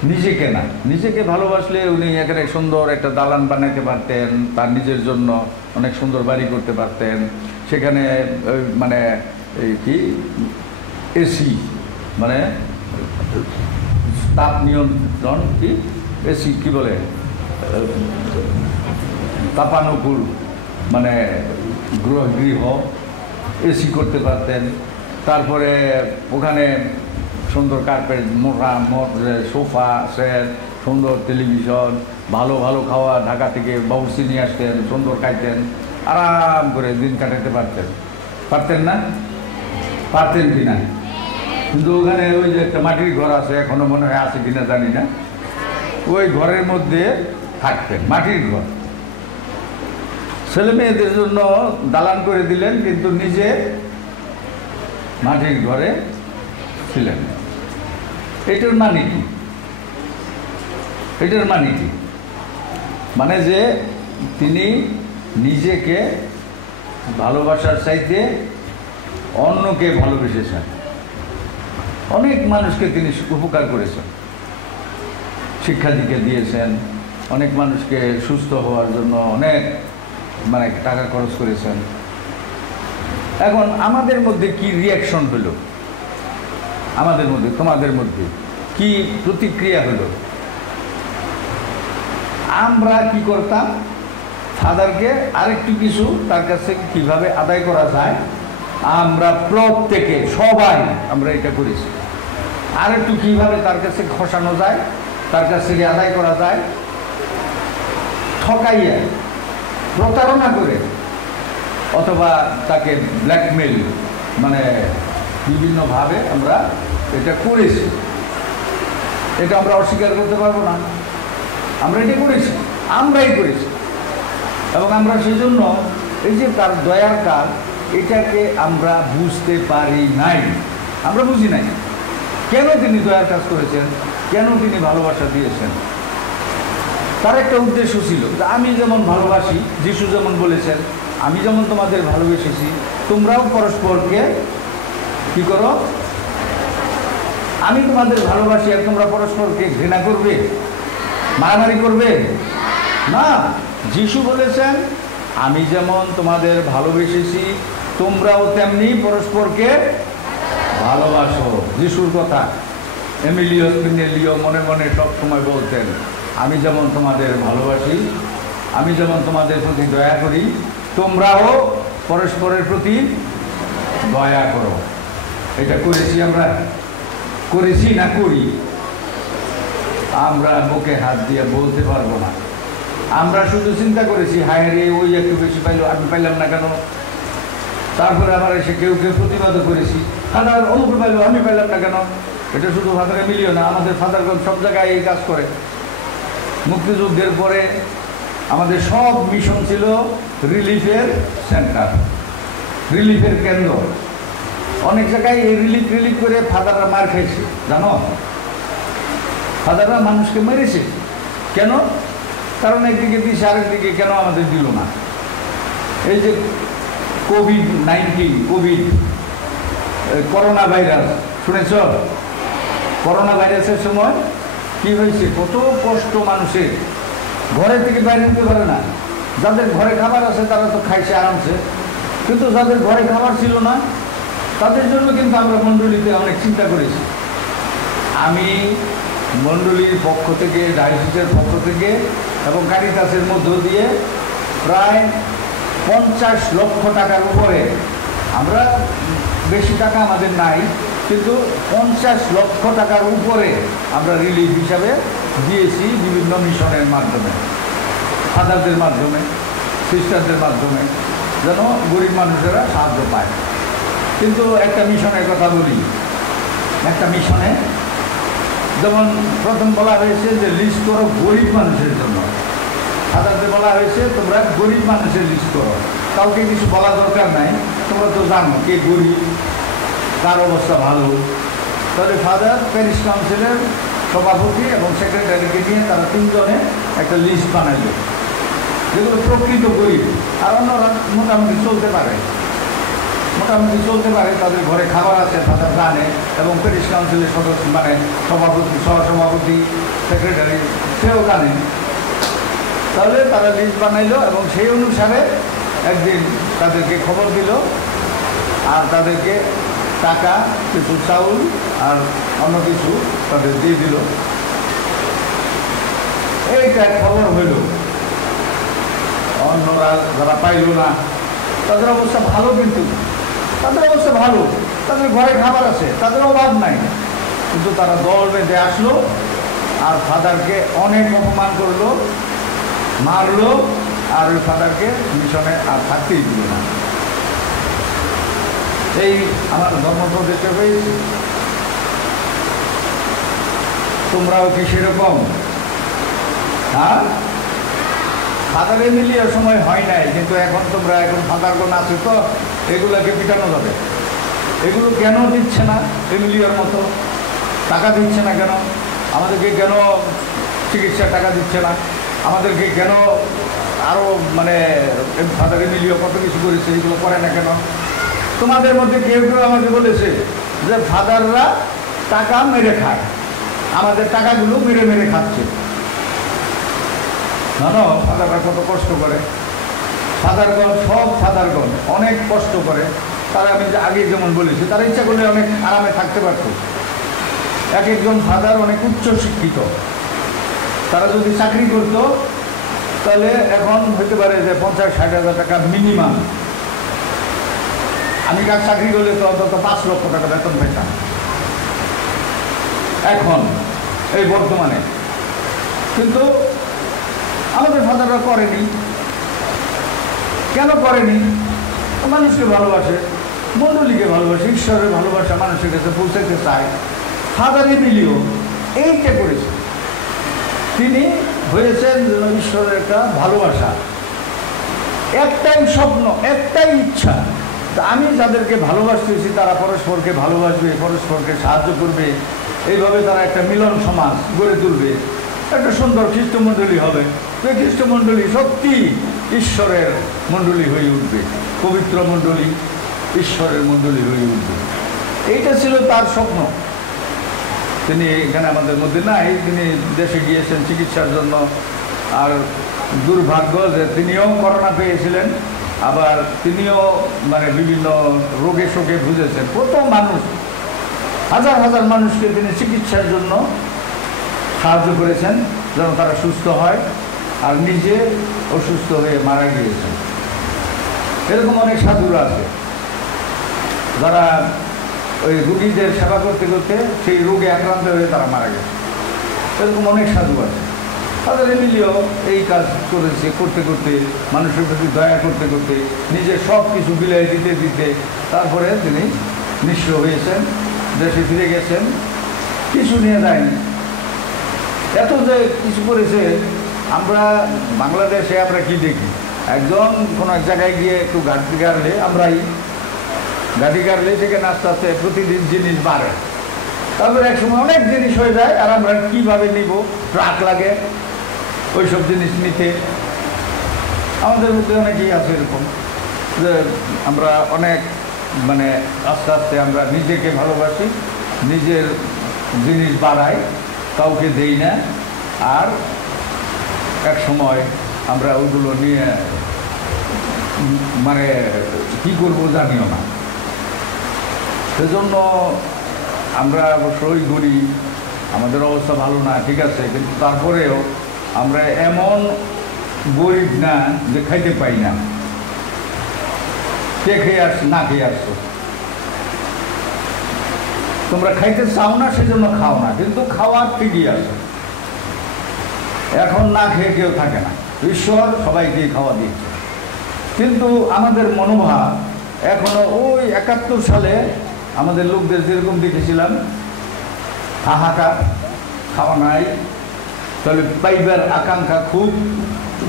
নিজেকে না। নিজেকে ভালোবাসলে উনি এখানে সুন্দর একটা দালান বানাতে পারতেন, তার নিজের জন্য অনেক সুন্দর বাড়ি করতে পারতেন, সেখানে মানে কি এসি মানে তাপ নিয়ন্ত্রণ, কি এসি কি বলে, তাপানুকূল মানে গৃহ এসি করতে পারতেন। তারপরে ওখানে সুন্দর কার্পেট, মোটা সোফা সেট, সুন্দর টেলিভিশন, ভালো ভালো খাওয়া, ঢাকা থেকে বাবুর্চি নিয়ে আসতেন, সুন্দর খাইতেন, আরাম করে দিন কাটাতে পারতেন না? পারতেন কিনা? কিন্তু ওখানে ওই যে একটা মাটির ঘর আছে, এখনো মনে হয় আছে কিনা জানি না, ওই ঘরের মধ্যে থাকতেন, মাটির ঘর। ছেলে মেয়েদের জন্য দালান করে দিলেন, কিন্তু নিজে মাটির ঘরে ছিলেন। এটার মানে কি? এটার মানে কি? মানে যে তিনি নিজেকে ভালোবাসার চাইতে অন্যকে ভালোবেসেছেন, অনেক মানুষকে তিনি উপকার করেছেন, শিক্ষা দীক্ষা দিয়েছেন, অনেক মানুষকে সুস্থ হওয়ার জন্য অনেক মানে টাকা খরচ করেছেন। এখন আমাদের মধ্যে কি রিয়াকশন হলো, আমাদের মধ্যে তোমাদের মধ্যে কি প্রতিক্রিয়া হলো? আমরা কি করতাম, ফাদারকে আরেকটু কিছু তার কাছে কিভাবে আদায় করা যায়, আমরা প্রত্যেকে সবাই আমরা এটা করেছি। আরেকটু কিভাবে তার কাছে খসানো যায়, তার কাছ থেকে আদায় করা যায়, ঠকাইয়া প্রতারণা করে অথবা তাকে ব্ল্যাকমেল, মানে বিভিন্নভাবে আমরা এটা করেছি। এটা আমরা অস্বীকার করতে পারবো না, আমরা এটা করেছি, আমরাই করেছি। এবং আমরা সেই জন্য এই যে তার দয়ার কাজ, এটাকে আমরা বুঝতে পারি নাই, আমরা বুঝি নাই কেন তিনি দয়ার কাজ করেছেন, কেন তিনি ভালোবাসা দিয়েছেন। তার একটা উদ্দেশ্য ছিল যে আমি যেমন ভালোবাসি, যিশু যেমন বলেছেন আমি যেমন তোমাদের ভালোবেসেছি তোমরাও পরস্পরকে কি করো, আমি তোমাদের ভালোবাসি আর তোমরা পরস্পরকে ঘৃণা করবে, মারামারি করবে না। যিশু বলেছেন আমি যেমন তোমাদের ভালোবেসেছি তোমরাও তেমনি পরস্পরকে ভালোবাসো। যিশুর কথা এমিলিও স্পিনেলিও মনে মনে সবসময় বলতেন আমি যেমন তোমাদের ভালোবাসি, আমি যেমন তোমাদের প্রতি দয়া করি তোমরাও পরস্পরের প্রতি দয়া করো। এটা করেছি আমরা, করেছি না করি? আমরা বুকে হাত দিয়ে বলতে পারবো না। আমরা শুধু চিন্তা করেছি হায় রে ওই একটু বেশি পাইলো, আমি পাইলাম না কেন। তারপরে আবার এসে কেউ কেউ প্রতিবাদও করেছি, ফাদার অমুক পাইলো আমি পাইলাম না কেন। এটা শুধু ফাদারে মিলিও না, আমাদের ফাদারগণ সব জায়গায় এই কাজ করে। মুক্তিযুদ্ধের পরে আমাদের সব মিশন ছিল রিলিফের সেন্টার, রিলিফের কেন্দ্র। অনেক জায়গায় এই রিলিফ করে ফাদাররা মার খাইছে, জানো? ফাদাররা মানুষকে মেরেছে কেন? কারণ একদিকে দিয়েছে আরেকদিকে কেন আমাদের দিল না। এই যে কোভিড করোনা ভাইরাস শুনেছ? করোনা ভাইরাসের সময় কি হয়েছে, কত কষ্ট মানুষের, ঘরে থেকে বাইরে নিতে পারে না। যাদের ঘরে খাবার আছে তারা তো খাইছে আরামসে, কিন্তু যাদের ঘরে খাবার ছিল না তাদের জন্য কিন্তু আমরা মণ্ডলীতে অনেক চিন্তা করেছি। আমি মণ্ডলীর পক্ষ থেকে, ডায়াসিসের পক্ষ থেকে এবং কারিতাসের মধ্য দিয়ে প্রায় 50 লক্ষ টাকার উপরে, আমরা বেশি টাকা আমাদের নাই কিন্তু 50 লক্ষ টাকার উপরে আমরা রিলিফ হিসাবে দিয়েছি বিভিন্ন মিশনের মাধ্যমে, ফাদারদের মাধ্যমে, সিস্টারদের মাধ্যমে, যেন গরিব মানুষেরা সাহায্য পায়। কিন্তু একটা মিশনের কথা বলি, একটা মিশনে যেমন প্রথম বলা হয়েছে যে লিস্ট করো গরিব মানুষের জন্য, ফাদারদের বলা হয়েছে তোমরা গরিব মানুষের লিস্ট করো, কাউকে কিছু বলা দরকার নাই, তোমরা তো জানো কে গরিব, কার অবস্থা ভালো। তাহলে ফাদার প্যারিশ কাউন্সিলের সভাপতি এবং সেক্রেটারিকে নিয়ে তারা 3 জনে একটা লিস্ট বানাইল, যেগুলো প্রকৃত গরিব আর অন্যরা মোটামুটি চলতে পারে, তাদের ঘরে খাবার আছে ফাদার জানে, এবং প্যারিশ কাউন্সিলের সদস্য মানে সভাপতি, সহসভাপতি, সেক্রেটারি সেও জানে। তাহলে তারা লিস্ট বানাইলো এবং সেই অনুসারে একদিন তাদেরকে খবর দিল আর তাদেরকে টাকা, কিছু চাউল আর অন্য কিছু তাদের দিয়ে দিল। এইটা খবর হইল, অন্যরা যারা পাইল না তাদের অবস্থা ভালো, কিন্তু তাদের অবস্থা ভালো, তাদের ঘরে খাবার আছে, তাদের অভাব নাই, কিন্তু তারা দল বেঁধে আসলো আর ফাদারকে অনেক অপমান করলো, মারলো, আর ওই ফাদারকে মিশনে আর থাকতেই দিল না। এই আমার ধর্মপ্রদেশে হয়েছে। তোমরাও কি সেরকম? হ্যাঁ, ফাদারে মিলিয়ে সময় হয় নাই, কিন্তু এখন তোমরা এখন ফাদারগণ আছে তো এগুলোকে পিটানো যাবে। এগুলো কেন দিচ্ছে না? এমিলিয়ার মতো টাকা দিচ্ছে না কেন? আমাদেরকে কেন চিকিৎসার টাকা দিচ্ছে না? আমাদেরকে কেন আরও মানে ফাদার এমিলিও কত কিছু করেছে, এগুলো করে না কেন? তোমাদের মধ্যে কেউ কেউ আমাকে বলেছে যে ফাদাররা টাকা মেরে খায়, আমাদের টাকাগুলো মেরে মেরে খাচ্ছে। না না, ফাদাররা কত কষ্ট করে, ফাদারগণ, সব ফাদারগণ অনেক কষ্ট করে, তারা আমি আগে যেমন বলেছি, তারা ইচ্ছা করলে অনেক আরামে থাকতে পারত। এক একজন ফাদার অনেক উচ্চ শিক্ষিত, তারা যদি চাকরি করত তাহলে এখন হতে পারে যে 50-60 হাজার টাকা মিনিমাম। আমি কাজ চাকরি করলে তো অন্তত 5 লক্ষ টাকা বেতন পেতাম এখন এই বর্তমানে। কিন্তু আমাদের ফাদাররা করেনি। কেন করেনি? মানুষকে ভালোবাসে, মণ্ডলীকে ভালোবাসে, ঈশ্বরের ভালোবাসা মানুষের কাছে পৌঁছাতে চায়। ফাদার এমিলিও এইটা করেছে। তিনি হয়েছেন ঈশ্বরের একটা ভালোবাসা, একটাই স্বপ্ন, একটাই ইচ্ছা, আমি যাদেরকে ভালোবাসতেছি তারা পরস্পরকে ভালোবাসবে, পরস্পরকে সাহায্য করবে, এইভাবে তারা একটা মিলন সমাজ গড়ে তুলবে, একটা সুন্দর খ্রিস্টমণ্ডলী হবে। এই খ্রিস্টমণ্ডলী সত্যি ঈশ্বরের মণ্ডলী হয়ে উঠবে, পবিত্র মণ্ডলী, ঈশ্বরের মণ্ডলী হয়ে উঠবে। এইটা ছিল তার স্বপ্ন। তিনি এখানে আমাদের মধ্যে নাই, তিনি দেশে গিয়েছেন চিকিৎসার জন্য। আর দুর্ভাগ্য যে তিনিও করোনা পেয়েছিলেন, আবার তিনিও মানে বিভিন্ন রোগে শোকে ভুগেছেন। কত মানুষ, হাজার হাজার মানুষকে তিনি চিকিৎসার জন্য সাহায্য করেছেন যেন তারা সুস্থ হয়, আর নিজে অসুস্থ হয়ে মারা গিয়েছেন। এরকম অনেক সাধুরা আছে যারা ওই রুগীদের সেবা করতে করতে সেই রোগে আক্রান্ত হয়ে তারা মারা গেছে। এরকম অনেক সাধু আছে। তাদের এমিলিও এই কাজ করেছে, করতে করতে, মানুষের প্রতি দয়া করতে করতে, নিজের সব কিছু বিলাই দিতে দিতে তারপরে তিনি নিঃস্ব হয়েছেন, দেশে ফিরে গেছেন, কিছু নিয়ে যায়নি। এত যে কিছু করেছে। আমরা বাংলাদেশে আমরা কি দেখি, একজন কোনো এক জায়গায় গিয়ে একটু ঘাটতি গাড়লে, আমরাই গাড়ি গাড়লে সেখানে আস্তে আস্তে প্রতিদিন জিনিস বাড়ে, তারপরে একসময় অনেক জিনিস হয়ে যায়, আর আমরা কীভাবে নিব, ট্রাক লাগে ওইসব জিনিস নিতে। আমাদের মধ্যে অনেকেই আছে এরকম যে আমরা অনেক মানে আস্তে আস্তে আমরা নিজেকে ভালোবাসি, নিজের জিনিস বাড়াই, কাউকে দেই না, আর এক সময় আমরা ওগুলো নিয়ে মানে কী করবো জানিও না। সেজন্য আমরা অবশ্যই গরিব, আমাদের অবস্থা ভালো না, ঠিক আছে, কিন্তু তারপরেও আমরা এমন গরিব না যে খাইতে পাই না। কে খেয়ে আসছো, না খেয়ে আসছো, তোমরা খাইতে চাও না সেজন্য খাও না, কিন্তু খাওয়ার ঠিকই আছে। এখন না খেয়ে কেউ থাকে না, ঈশ্বর সবাইকে খাওয়া দিয়েছে। কিন্তু আমাদের মনোভাব এখনো ওই 71 সালে আমাদের লোকদের যেরকম দেখেছিলাম, হাহাকার, খাওয়া নাই, তাহলে পাইবার আকাঙ্ক্ষা খুব,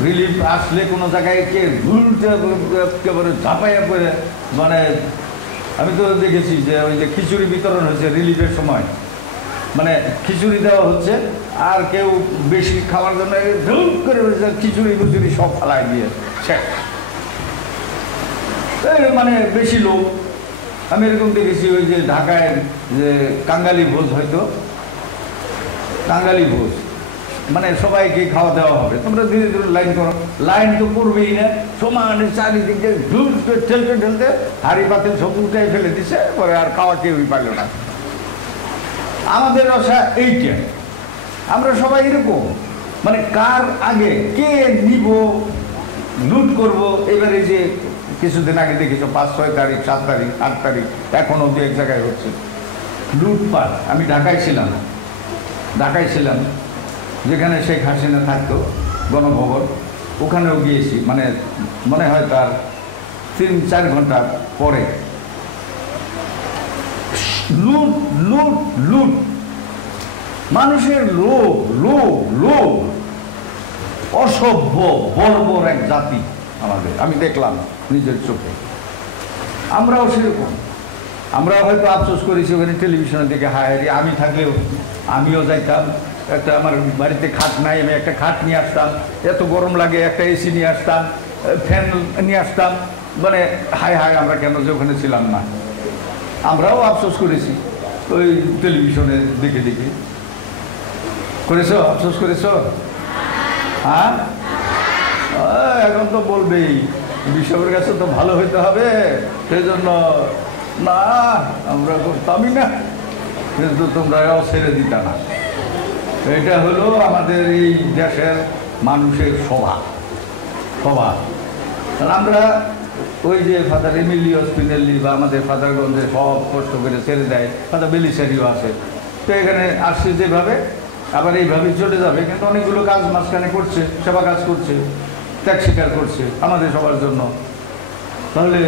রিলিফ আসলে কোনো জায়গায় কে ভুলতে একেবারে ঝাঁপাইয়া করে, মানে আমি তো দেখেছি যে ওই যে খিচুড়ি বিতরণ হয়েছে রিলিফের সময়, মানে খিচুড়ি দেওয়া হচ্ছে, আর কেউ বেশি খাওয়ার জন্য ধুল করে খিচুড়ি মুচুড়ি সব ফালাই দিয়ে শেষ, মানে বেশি লোক। আমি এরকম দেখেছি ওই যে ঢাকায় যে কাঙ্গালি ভোজ, হয়তো কাঙ্গালি ভোজ, মানে সবাইকে খাওয়া দেওয়া হবে, তোমরা ধীরে ধীরে লাইন করো, লাইন তো করবেই না, সমানে চারিদিকে ঢুল ঠেলতে ঠেলতে হাড়ি পাতিল সব উঠাই ফেলে দিছে, পরে আর খাওয়া কেউই পারল না। আমাদের আশা এইটা, আমরা সবাই এরকম, মানে কার আগে কে নিব, লুট করব। এবারে যে কিছুদিন আগে দেখেছো 5-6 তারিখ, 7 তারিখ, 8 তারিখ, এখনও দু এক জায়গায় হচ্ছে লুটপাট। আমি ঢাকায় ছিলাম, যেখানে শেখ হাসিনা থাকতো গণভবন, ওখানেও গিয়েছি, মানে মনে হয় তার 3-4 ঘন্টা পরে লুট লুট লুট, মানুষের লোভ লোভ লোভ, অসভ্য বর্বর এক জাতি আমাদের, আমি দেখলাম নিজের চোখে। আমরাও সেরকম, আমরা হয়তো আফসোস করেছি ওখানে টেলিভিশনের দিকে, হায় আমি থাকলেও আমিও যাইতাম, একটা আমার বাড়িতে খাট নাই, আমি একটা খাট নিয়ে আসতাম, এত গরম লাগে একটা এসি নিয়ে আসতাম, ফ্যান নিয়ে আসতাম, মানে হায় হায় আমরা কেন যে ওখানে ছিলাম না। আমরাও আফসোস করেছি ওই টেলিভিশনে দেখে দেখে। করেছো আফসোস করেছো? হ্যাঁ, এখন তো বলবেই বিশপের কাছে তো ভালো হইতে হবে, সেই জন্য না আমরা করতামই না, কিন্তু তোমরাও ছেড়ে দিতা না। এটা হলো আমাদের এই দেশের মানুষের স্বভাব। আমরা ওই যে ফাদার এমিলিও স্পিনেল্লি বা আমাদের ফাদারগঞ্জে সব কষ্ট করে ছেড়ে দেয়, ফাদার বেলিসারিও আছে, তো এখানে আসছে যেভাবে আবার এইভাবেই চলে যাবে, কিন্তু অনেকগুলো কাজ মাঝখানে করছে, সেবা কাজ করছে, ত্যাগ স্বীকার করছে আমাদের সবার জন্য। তাহলে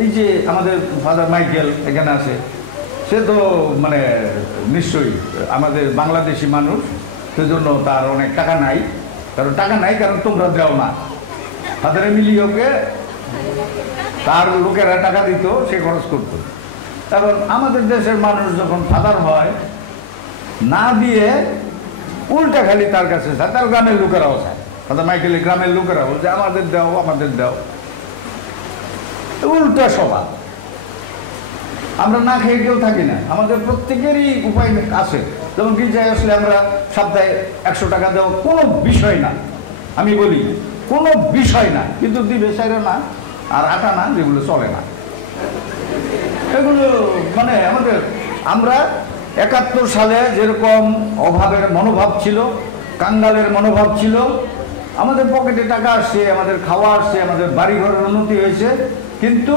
এই যে আমাদের ফাদার মাইকেল এখানে আছে, সে তো মানে নিশ্চয়ই আমাদের বাংলাদেশি মানুষ, সেজন্য তার অনেক টাকা নাই, কারণ তোমরা দেও না। ফাদার এমিলিওকে তার লোকেরা টাকা দিত, সে খরচ করত। এখন আমাদের দেশের মানুষ যখন ফাদার হয়, না দিয়ে উল্টা খালি তার কাছে চায়, তার গ্রামের লোকেরাও চায়, ফাদার মাইকেলের গ্রামের লোকেরাও যে আমাদের দাও, উল্টা স্বভাব। আমরা না খেয়ে কেউ থাকি না, আমাদের প্রত্যেকেরই উপায় আছে। যেমন গির্জায় আসলে আমরা সপ্তাহে 100 টাকা দেওয়া কোনো বিষয় না, আমি বলি কোনো বিষয় না, কিন্তু দিবে সাইরা না আর আটা না, যেগুলো চলে না, এগুলো মানে আমরা 71 সালে যেরকম অভাবের মনোভাব ছিল, কাঙ্গালের মনোভাব ছিল, আমাদের পকেটে টাকা আসছে, আমাদের খাওয়া আসছে, আমাদের বাড়িঘরের উন্নতি হয়েছে, কিন্তু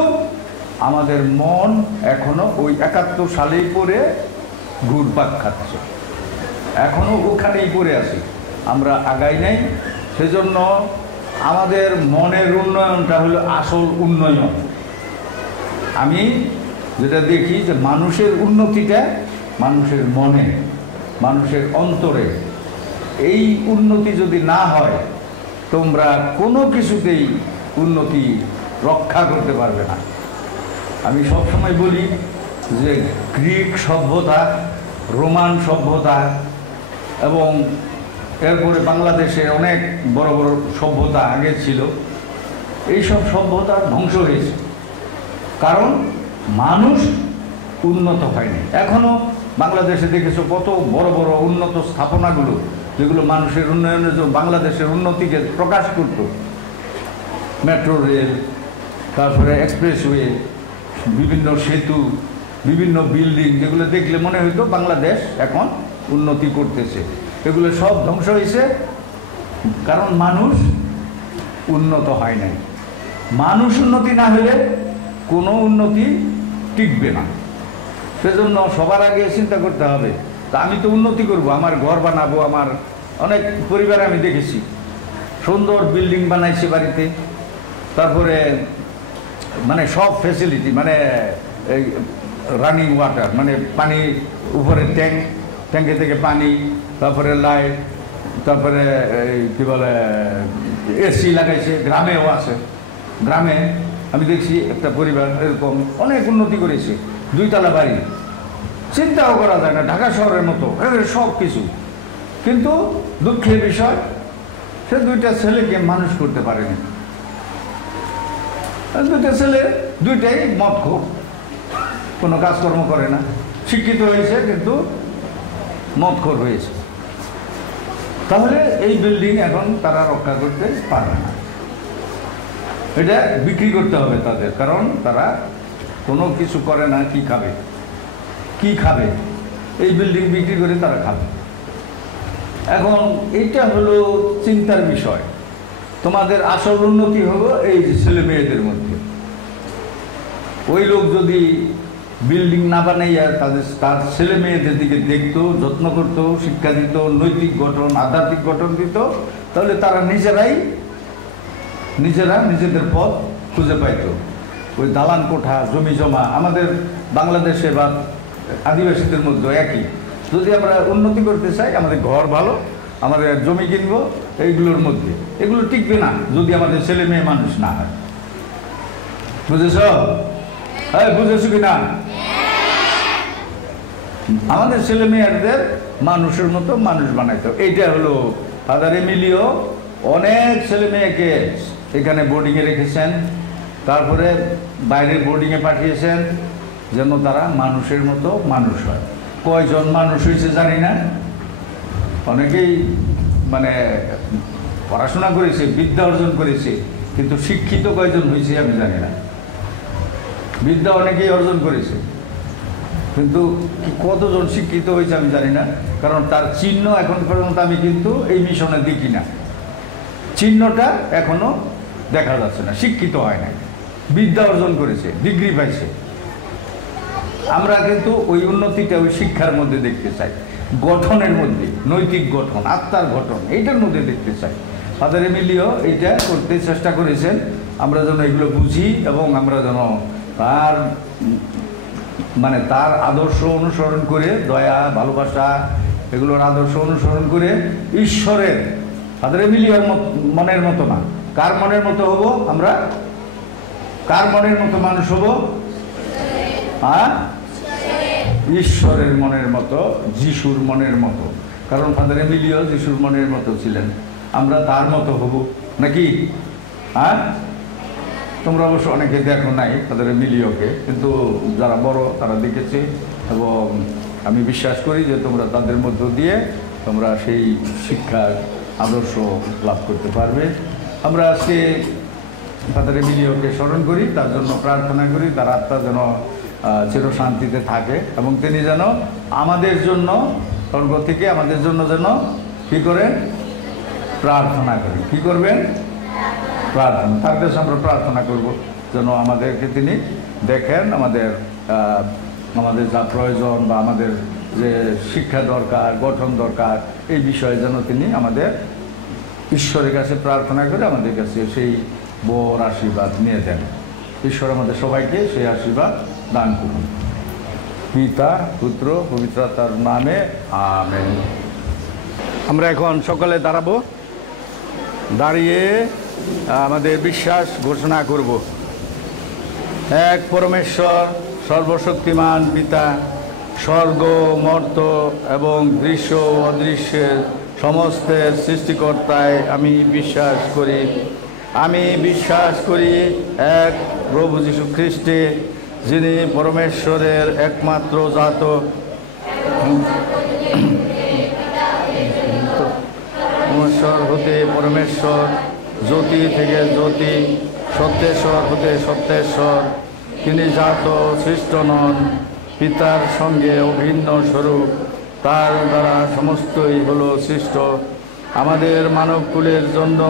আমাদের মন এখনো ওই 71 সালেই পড়ে ঘুরপাক খাচ্ছে, এখনো ওখানেই পড়ে আছি, আমরা আগাই নাই। সেজন্য আমাদের মনের উন্নয়নটা হলো আসল উন্নয়ন। আমি যেটা দেখি যে মানুষের উন্নতিটা মানুষের মনে, মানুষের অন্তরে। এই উন্নতি যদি না হয়, তোমরা কোনো কিছুতেই উন্নতি রক্ষা করতে পারবে না। আমি সবসময় বলি যে গ্রিক সভ্যতা, রোমান সভ্যতা এবং এরপরে বাংলাদেশে অনেক বড় বড় সভ্যতা আগে ছিল, এইসব সভ্যতা ধ্বংস হয়েছে, কারণ মানুষ উন্নত হয়নি। এখনো বাংলাদেশে দেখেছো কত বড় বড় উন্নত স্থাপনাগুলো, যেগুলো মানুষের উন্নয়নের জন্য বাংলাদেশের উন্নতিকে প্রকাশ করত, মেট্রো রেল, তারপরে এক্সপ্রেসওয়ে, বিভিন্ন সেতু, বিভিন্ন বিল্ডিং, যেগুলো দেখলে মনে হইতো বাংলাদেশ এখন উন্নতি করতেছে, এগুলো সব ধ্বংস হয়েছে, কারণ মানুষ উন্নত হয় নাই। মানুষ উন্নতি না হলে কোনো উন্নতি টিকবে না। সেজন্য সবার আগে চিন্তা করতে হবে, তা আমি তো উন্নতি করব, আমার ঘর বানাবো। আমার অনেক পরিবারে আমি দেখেছি সুন্দর বিল্ডিং বানাইছে বাড়িতে, তারপরে মানে সব ফ্যাসিলিটি, মানে এই রানিং ওয়াটার, মানে পানি উপরে ট্যাঙ্কে থেকে পানি, তারপরে লাইট, তারপরে কি বলে এসি লাগাইছে। গ্রামেও আছে, গ্রামে আমি দেখছি একটা পরিবার এরকম অনেক উন্নতি করেছে, 2 তলা বাড়ি, চিন্তাও করা যায় না, ঢাকা শহরের মতো সব কিছু। কিন্তু দুঃখের বিষয়, সে 2টা ছেলেকে মানুষ করতে পারেনি। 2টা ছেলে, 2টাই মদখোর, কোনো কাজকর্ম করে না, শিক্ষিত হয়েছে কিন্তু মদখোর হয়েছে। তাহলে এই বিল্ডিং এখন তারা রক্ষা করতে পারবে না, এটা বিক্রি করতে হবে তাদের, কারণ তারা কোনো কিছু করে না। কি খাবে? এই বিল্ডিং বিক্রি করে তারা খাবে। এখন এইটা হলো চিন্তার বিষয়। তোমাদের আসল উন্নতি হলো এই ছেলে মেয়েদের মধ্যে। ওই লোক যদি বিল্ডিং না বানাইয়া তার ছেলে মেয়েদের দিকে দেখতো, যত্ন করতো, শিক্ষা দিত, নৈতিক গঠন, আধ্যাত্মিক গঠন দিত, তাহলে তারা নিজেরা নিজেদের পথ খুঁজে পাইত। ওই দালান কোঠা, জমি জমা, আমাদের বাংলাদেশে বা আদিবাসীদের মধ্যে একই। যদি আমরা উন্নতি করতে চাই, আমাদের ঘর ভালো, আমাদের জমি কিনবো, এইগুলোর মধ্যে এগুলো টিকবে না যদি আমাদের ছেলে মেয়ে মানুষ না হয়। বুঝেছ? হ্যাঁ, বুঝেছো কিনা? আমাদের ছেলে মেয়েদের মানুষের মতো মানুষ বানাইতো। এইটা হলো ফাদার এমিলিও অনেক ছেলে মেয়েকে এখানে বোর্ডিংয়ে রেখেছেন, তারপরে বাইরে বোর্ডিংয়ে পাঠিয়েছেন, যেন তারা মানুষের মতো মানুষ হয়। কয়জন মানুষ হয়েছে জানি না, অনেকেই মানে পড়াশোনা করেছে, বিদ্যা অর্জন করেছে, কিন্তু শিক্ষিত কয়জন হয়েছে আমি জানি না। বিদ্যা অনেকেই অর্জন করেছে, কিন্তু কতজন শিক্ষিত হয়েছে আমি জানি না, কারণ তার চিহ্ন এখন পর্যন্ত আমি কিন্তু এই মিশনে দেখি না। চিহ্নটা এখনো দেখা যাচ্ছে না, শিক্ষিত হয় না। বিদ্যা অর্জন করেছে, ডিগ্রি পাইছে। আমরা কিন্তু ওই উন্নতিটা ওই শিক্ষার মধ্যে দেখতে চাই, গঠনের মধ্যে, নৈতিক গঠন, আত্মার গঠন, এইটার মধ্যে দেখতে চাই। ফাদার এমিলিও এইটা করতে চেষ্টা করেছেন, আমরা যেন এগুলো বুঝি এবং আমরা যেন তার তার আদর্শ অনুসরণ করে, দয়া ভালোবাসা এগুলোর আদর্শ অনুসরণ করে ঈশ্বরের, ফাদার এমিলিওর মনের মতো না, কার মনের মতো হব আমরা? কার মনের মতো মানুষ হব? ঈশ্বরের মনের মতো, যিশুর মনের মতো। কারণ ফাদার এমিলিও যিশুর মনের মতো ছিলেন, আমরা তার মতো হব নাকি? তোমরা অবশ্য অনেকে দেখো নাই ফাদার এমিলিওকে, কিন্তু যারা বড় তারা দেখেছে, এবং আমি বিশ্বাস করি যে তোমরা তাদের মধ্য দিয়ে তোমরা সেই শিক্ষার আদর্শ লাভ করতে পারবে। আমরা আজকে ফাদার এমিলিওকে স্মরণ করি, তার জন্য প্রার্থনা করি, তার আত্মা যেন চিরশান্তিতে থাকে, এবং তিনি যেন আমাদের জন্য স্বর্গ থেকে আমাদের জন্য যেন কী করেন? প্রার্থনা করেন। কী করবেন? প্রার্থনা। তার কাছে আমরা প্রার্থনা করব যেন আমাদেরকে তিনি দেখেন, আমাদের যা প্রয়োজন বা আমাদের যে শিক্ষা দরকার, গঠন দরকার, এই বিষয়ে যেন তিনি আমাদের ঈশ্বরের কাছে প্রার্থনা করে আমাদের কাছে সেই বড় আশীর্বাদ নিয়ে দেন। ঈশ্বর আমাদের সবাইকে সেই আশীর্বাদ দান করুন। পিতা, পুত্র, পবিত্র আত্মার নামে আমেন। আমরা এখন সকালে দাঁড়াবো, দাঁড়িয়ে আমাদের বিশ্বাস ঘোষণা করব। এক পরমেশ্বর, সর্বশক্তিমান পিতা, স্বর্গ, মর্ত এবং দৃশ্য ও অদৃশ্যের সমস্তের সৃষ্টিকর্তায় আমি বিশ্বাস করি। আমি বিশ্বাস করি এক প্রভু যীশু খ্রিস্টে, যিনি পরমেশ্বরের একমাত্র জাত, পরমেশ্বর হতে পরমেশ্বর, জ্যোতি থেকে জ্যোতি, সত্যেশ্বর হতে সত্যেশ্বর। তিনি জাত, সৃষ্ট নন, পিতার সঙ্গে অভিন্ন স্বরূপ, তার দ্বারা সমস্তই হলো সৃষ্ট। আমাদের মানবকুলের জন্য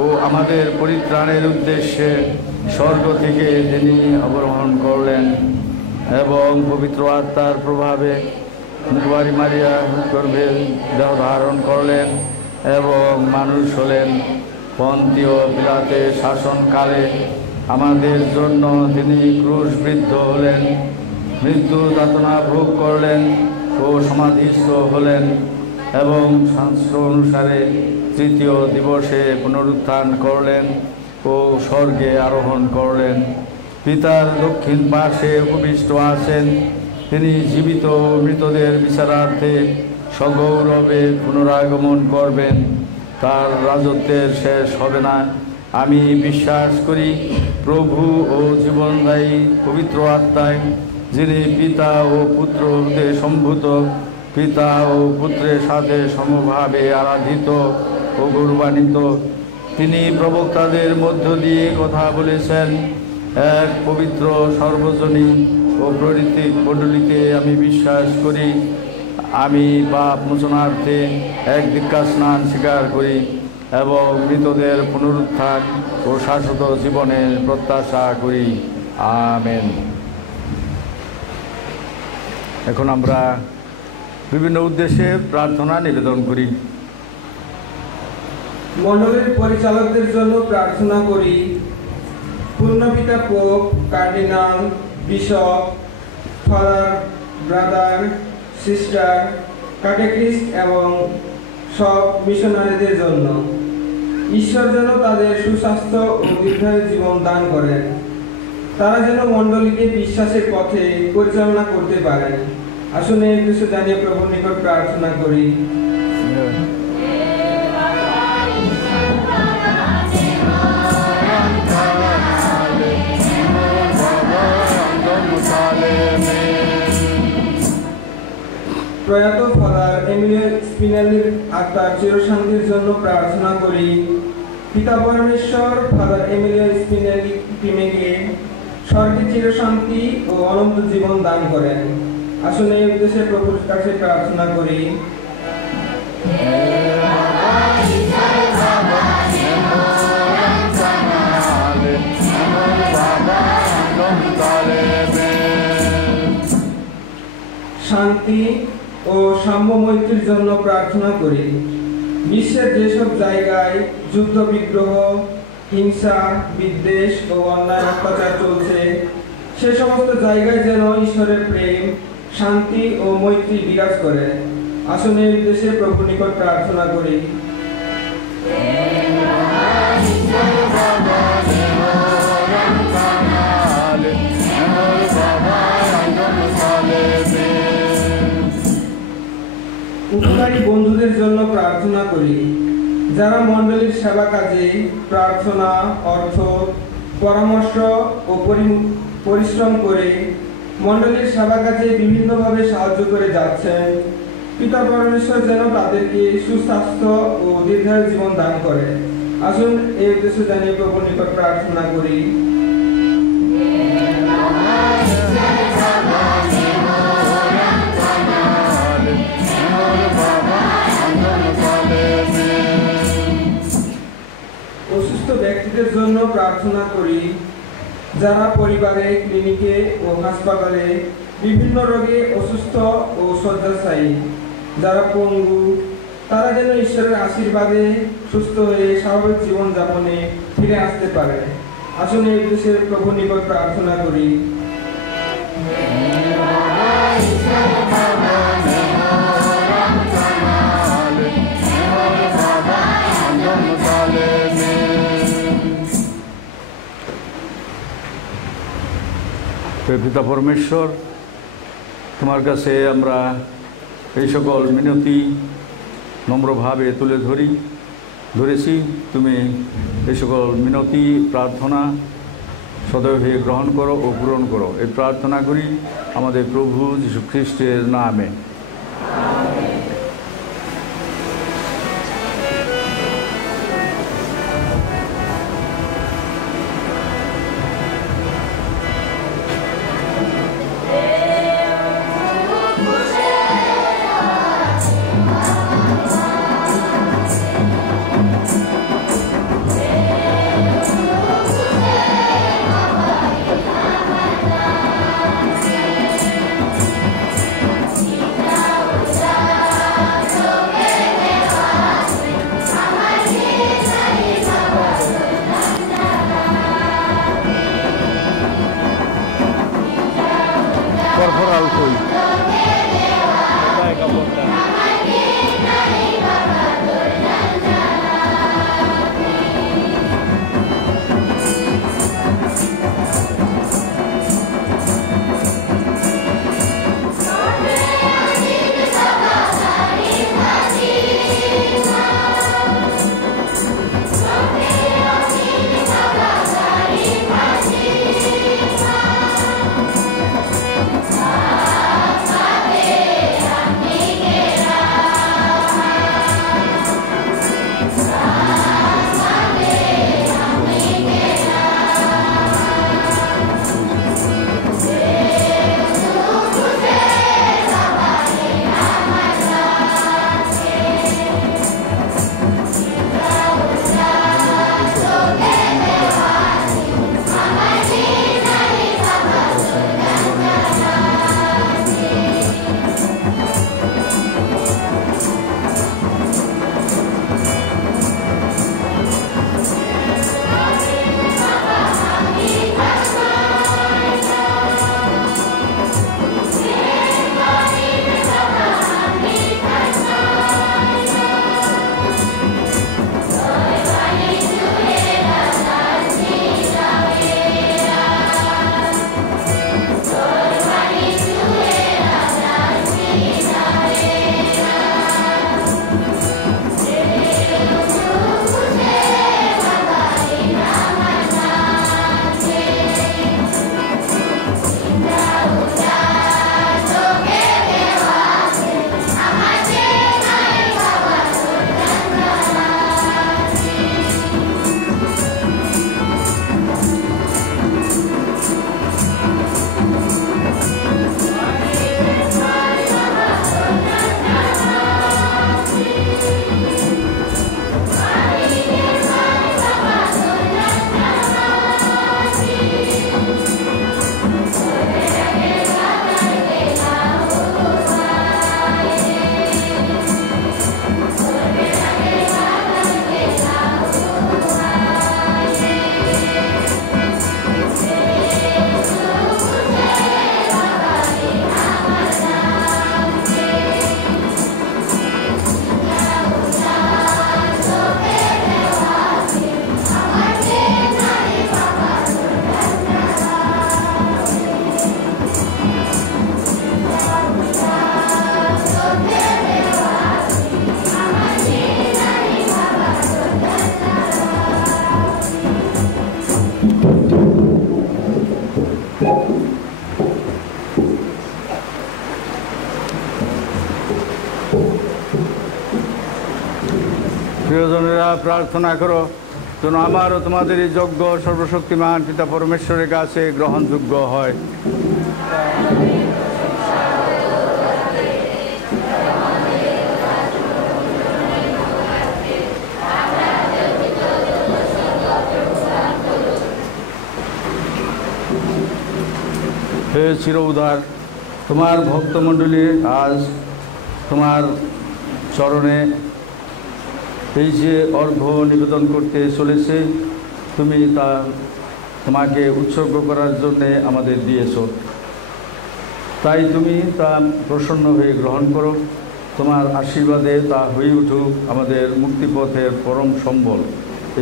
ও আমাদের পরিত্রাণের উদ্দেশ্যে স্বর্গ থেকে তিনি অবরোহণ করলেন এবং পবিত্র আত্মার প্রভাবে কুমারী মারিয়া গর্ভে দেহ ধারণ করলেন এবং মানুষ হলেন। পন্তীয় পিলাতের শাসনকালে আমাদের জন্য তিনি ক্রুশবিদ্ধ হলেন, মৃত্যু যাতনা ভোগ করলেন ও সমাধিস্থ হলেন এবং শাস্ত্র অনুসারে তৃতীয় দিবসে পুনরুত্থান করলেন ও স্বর্গে আরোহণ করলেন। পিতার দক্ষিণ পার্শ্বে উপবিষ্ট আছেন। তিনি জীবিত ও মৃতদের বিচারার্থে সগৌরবে পুনরাগমন করবেন। তার রাজত্বের শেষ হবে না। আমি বিশ্বাস করি প্রভু ও জীবনদায়ী পবিত্র আত্মায়, যিনি পিতা ও পুত্র হতে সম্ভূত, পিতা ও পুত্রের সাথে সমভাবে আরাধিত ও গৌরবান্বিত। তিনি প্রবক্তাদের মধ্য দিয়ে কথা বলেছেন। এক পবিত্র সর্বজনীন ও প্রণীতিক মণ্ডলীতে আমি বিশ্বাস করি। আমি পাপ মোচনার্থে এক দীক্ষা স্নান স্বীকার করি এবং মৃতদের পুনরুত্থান ও শাশ্বত জীবনের প্রত্যাশা করি। আমেন। এখন আমরা বিভিন্ন উদ্দেশ্যে প্রার্থনা নিবেদন করি। মণ্ডলীর পরিচালকদের জন্য প্রার্থনা করি। পূর্ণপিতা pope, cardinal, bishop, father, brother, sister, catechist এবং সব মিশনারিদের জন্য। ঈশ্বর যেন তাদের সুস্বাস্থ্য ও দীর্ঘায়ু জীবন দান করেন। তারা যেন মণ্ডলীকে বিশ্বাসের পথে পরিচালনা করতে পারেন। আসুন এই কিছু জানিয়ে প্রভুর নিকট প্রার্থনা করি। প্রয়াত ফাদার এমিলিও স্পিনালির আত্মার চিরশান্তির জন্য প্রার্থনা করি। পিতা পরমেশ্বর ফাদার এমিলিও স্পিনেলি টিমেকে স্বর্গে চিরশান্তি ও অনন্ত জীবন দান করেন। আসুন এই উদ্দেশ্যে প্রভুর কাছে প্রার্থনা করি। শান্তি ও সাম্য মৈত্রীর জন্য প্রার্থনা করি। বিশ্বের যেসব জায়গায় যুদ্ধ বিগ্রহ, হিংসা, বিদ্বেষ ও অন্যায় অত্যাচার চলছে, সে সমস্ত জায়গায় যেন ঈশ্বরের প্রেম, শান্তি ও মৈত্রী বিরাজ করে। আসুন এই উদ্দেশ্যে প্রভুর নিকট প্রার্থনা করি। উপকারী বন্ধুদের জন্য প্রার্থনা করি, যারা মণ্ডলীর সেবা কাজে প্রার্থনা, অর্থ, পরামর্শ ও পরিশ্রম করে মণ্ডলীর সেবা কাজে বিভিন্নভাবে সাহায্য করে যাচ্ছেন। পিতা পরমেশ্বর যেন তাদেরকে সুস্বাস্থ্য ও দীর্ঘায়ু জীবন দান করে। আসুন এই উদ্দেশ্যে জানিয়ে প্রভুর নিকট প্রার্থনা করি। অসুস্থ ব্যক্তিদের জন্য প্রার্থনা করি, যারা পরিবারে, ক্লিনিকে ও হাসপাতালে বিভিন্ন রোগে অসুস্থ ও শয্যাশায়ী, যারা পঙ্গু, তারা যেন ঈশ্বরের আশীর্বাদে সুস্থ হয়ে স্বাভাবিক জীবনযাপনে ফিরে আসতে পারে। আসুন এই উদ্দেশ্যে প্রভুর নিকট প্রার্থনা করি। পিতা পরমেশ্বর, তোমার কাছে আমরা এই সকল মিনতি নম্রভাবে তুলে ধরেছি। তুমি এই সকল মিনতি প্রার্থনা সদয় গ্রহণ করো ও পূরণ করো। এই প্রার্থনা করি আমাদের প্রভু যীশু খ্রিস্টের নামে। প্রিয়জনেরা, প্রার্থনা করো যেন আমার ও তোমাদের এই যজ্ঞ সর্বশক্তিমান পিতা পরমেশ্বরের কাছে গ্রহণযোগ্য হয়। হে চির উদার, তোমার ভক্তমণ্ডলী আজ তোমার চরণে এই যে অর্ঘ্য নিবেদন করতে চলেছে, তুমি তা তোমাকে উৎসর্গ করার জন্যে আমাদের দিয়েছ। তাই তুমি তা প্রসন্ন হয়ে গ্রহণ করো। তোমার আশীর্বাদে তা হয়ে উঠুক আমাদের মুক্তিপথের পরম সম্বল।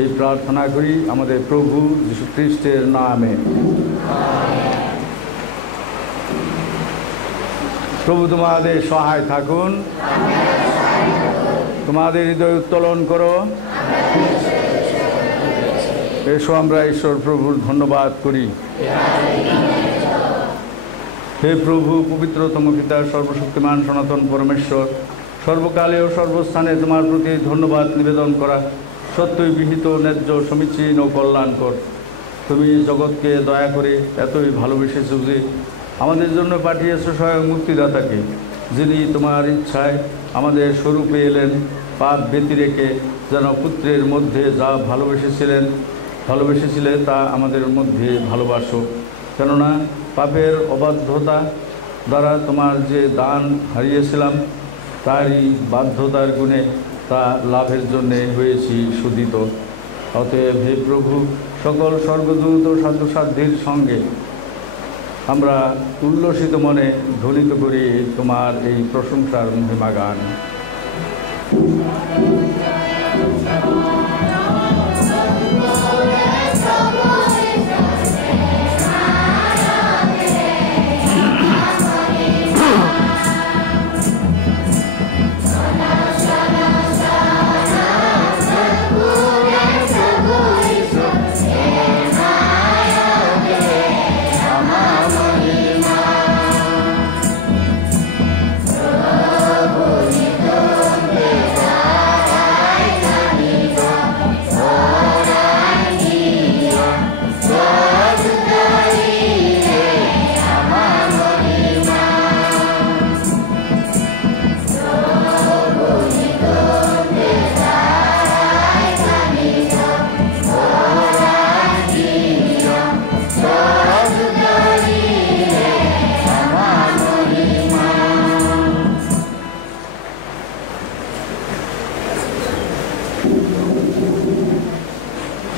এই প্রার্থনা করি আমাদের প্রভু যীশু খ্রিস্টের নামে। প্রভু তোমাদের সহায় থাকুন, তোমাদের হৃদয় উত্তোলন করো। এসো আমরা ঈশ্বর প্রভুর ধন্যবাদ করি। হে প্রভু, পবিত্রতম পিতা সর্বশক্তিমান সনাতন পরমেশ্বর, সর্বকালে ও সর্বস্থানে তোমার প্রতি ধন্যবাদ নিবেদন করা সত্যই বিহিত, ন্যায্য, সমীচীন ও কল্যাণকর। তুমি জগৎকে দয়া করে এতই ভালোবেসেছো যে আমাদের জন্য পাঠিয়েছ স্বয়ং মুক্তিদাতাকে, যিনি তোমার ইচ্ছায় আমাদের স্বরূপে এলেন, পাপ ব্যতি রেখে যেন পুত্রের মধ্যে যা ভালোবেসেছিলে তা আমাদের মধ্যে ভালোবাসো। কেননা পাপের অবাধ্যতা দ্বারা তোমার যে দান হারিয়েছিলাম, তারই বাধ্যতার গুণে তা লাভের জন্যে হয়েছি সুদিত। অতএব হে প্রভু, সকল স্বর্গদূত ও সাধ্যসাধ্যের সঙ্গে আমরা উল্লসিত মনে ধ্বনিত করি তোমার এই প্রশংসার মহিমা গান।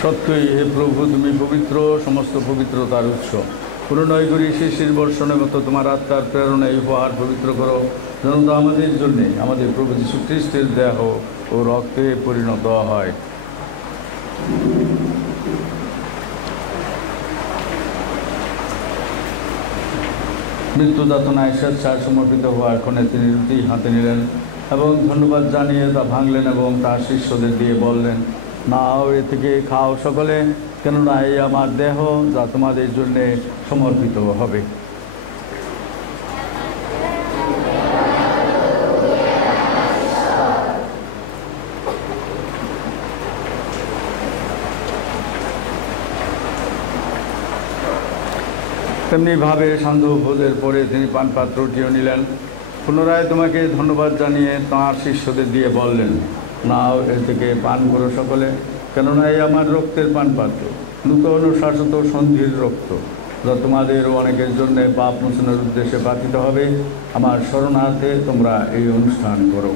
সত্যই হে প্রভু, তুমি পবিত্র, সমস্ত পবিত্রতার উৎস। পুরনয় করি শিশির বর্ষণের মতো তোমার আত্মার প্রেরণায় উপহার পবিত্র করো, যেন তা আমাদের জন্যে আমাদের প্রভু যীশু খ্রিস্টের দেহ ও রক্তে পরিণত হয়। মৃত্যুদাতনায় স্বেচ্ছায় সমর্পিত হওয়ার ক্ষণে তিনি রুটি হাতে নিলেন এবং ধন্যবাদ জানিয়ে তা ভাঙলেন এবং তার শিষ্যদের দিয়ে বললেন, নাও, এ থেকে খাও সকলে, কেননা এই আমার দেহ যা তোমাদের জন্যে সমর্পিত হবে। তেমনিভাবে সান্ধ্য ভোজের পরে তিনি পানপাত্রটিও নিলেন, পুনরায় তোমাকে ধন্যবাদ জানিয়ে তাঁর শিষ্যদের দিয়ে বললেন, নাও, এর থেকে পান করো সকলে, কেননা এই আমার রক্তের পানপাত্র, নূতন ও শাশ্বত সন্ধির রক্ত, যা তোমাদের ও অনেকের জন্য পাপ মোচনের উদ্দেশ্যে পাঠিত হবে। আমার শরণার্থে তোমরা এই অনুষ্ঠান করো।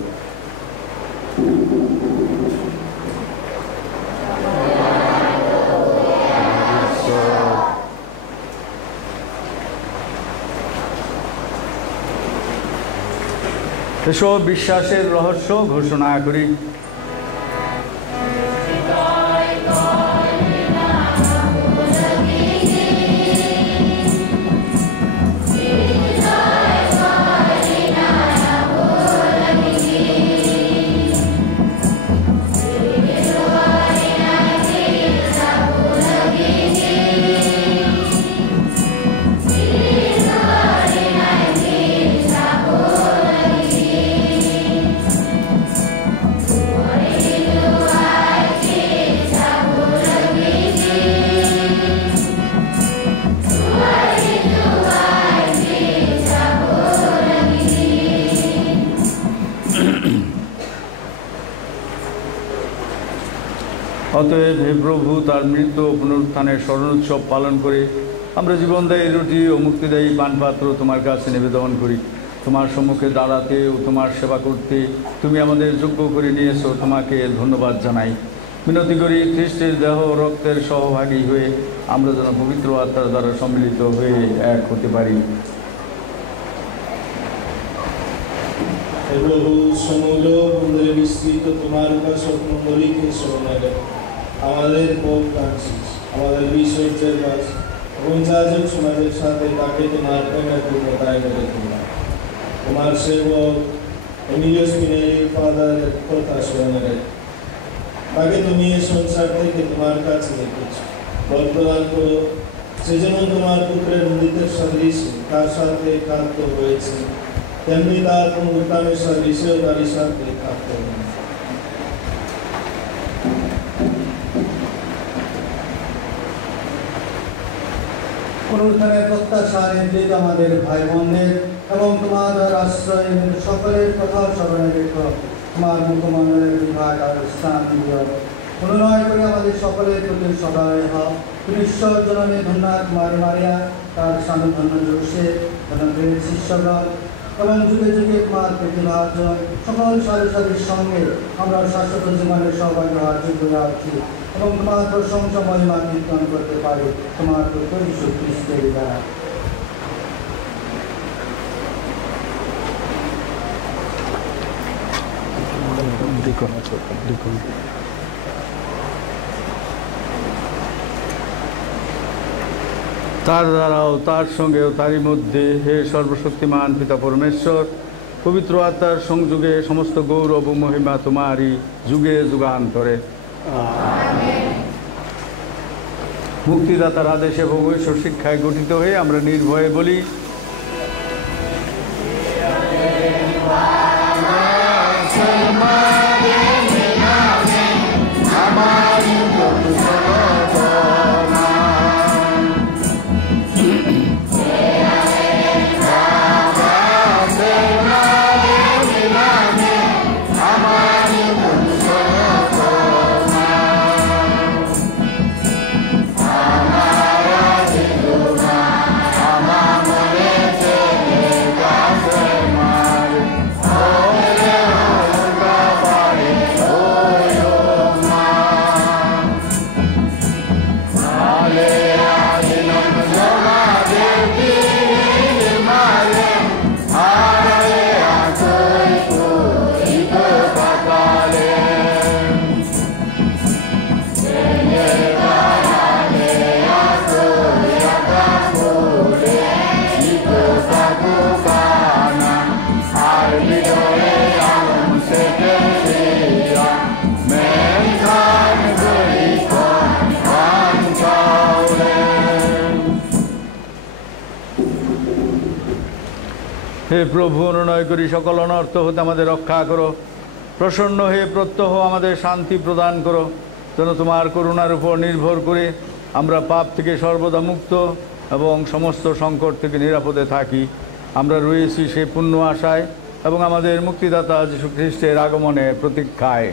এসব বিশ্বাসের রহস্য ঘোষণা করি। অতএব হে প্রভু, তার মৃত্যু ও পুনরুত্থানের স্মরণ উৎসব পালন করে আমরা জীবনদায়ী রুটি ও মুক্তিদায়ী পানপাত্র তোমার কাছে নিবেদন করি। তোমার সম্মুখে দাঁড়াতে ও তোমার সেবা করতে তুমি আমাদের যোগ্য করে নিয়েছো, তোমাকে ধন্যবাদ জানাই। মিনতি করি খ্রিস্টের দেহ ও রক্তের সহভাগী হয়ে আমরা যেন পবিত্র আত্মার দ্বারা সম্মিলিত হয়ে এক হতে পারি। প্রভু, সমগ্র মন্দিরে বিস্তৃত তোমার উপাসক মণ্ডলীকে স্মরণে রেখো। আমাদের পোপ ফ্রান্সিস, আমাদের বিশ্বইচ্ছের বাস এবং যাজক সমাজের সাথে তাকে তোমার প্রেমের পূর্ণতায় মেলে তোমরা। তোমার সেবক এমিলিও স্পিনেলি ফাদারের কথা স্মরণে রেখো। তাকে তুমি এই সংসার থেকে তোমার কাছে রেখেছ। বল প্রদান করো, সেজন্য তোমার পুত্রের মৃত্যুর সদৃশে তার সাথে একাত্ম হয়েছে, তেমনি তার পুনরুত্থানের সদৃশেও তারই সাথে একাত্ম হয়েছে। পুনরুত্থানের প্রত্যাশায় নির্দেশ আমাদের ভাই বোনদের এবং তোমার আশ্রয় সকলের কথা স্মরণে রেখো। তোমার মুখমণ্ডলের বিভাগ আর স্থান দিও। অনুনয় করে আমাদের সকলের প্রতি সদয় হও। তুমি ঈশ্বর জননী ধন্যা কুমারী মারিয়া, তার স্বামী ধন্য যোগসে, ধন্যের শিষ্যগণ এবং যুগে যুগে তোমার প্রতিভাজন সকল সারিসারির সঙ্গে আমরা শাশ্বত জীবনের সৌভাগ্য হওয়ার যোগ্য আছি এবং তোমার প্রশংসা মহিমা কীর্তন করতে পারি তোমার পুত্র যীশু খ্রিস্টের দ্বারা। তার দ্বারাও তার সঙ্গেও তারই মধ্যে হে সর্বশক্তিমান পিতা পরমেশ্বর, পবিত্র আত্মার সংযোগে সমস্ত গৌরব ও মহিমা তোমারই যুগে যুগান্তরে। মুক্তিদাতার আদেশে এবং ঐশ্বর শিক্ষায় গঠিত হয়ে আমরা নির্ভয়ে বলি, হে প্রভু, অনুনয় করি সকল অনর্থ হতে আমাদের রক্ষা করো। প্রসন্ন হয়ে প্রত্যহ আমাদের শান্তি প্রদান করো, যেন তোমার করুণার উপর নির্ভর করে আমরা পাপ থেকে সর্বদা মুক্ত এবং সমস্ত সংকট থেকে নিরাপদে থাকি। আমরা রয়েছি সেই পুণ্য আশায় এবং আমাদের মুক্তিদাতা যীশু খ্রিস্টের আগমনের প্রতীক্ষায়।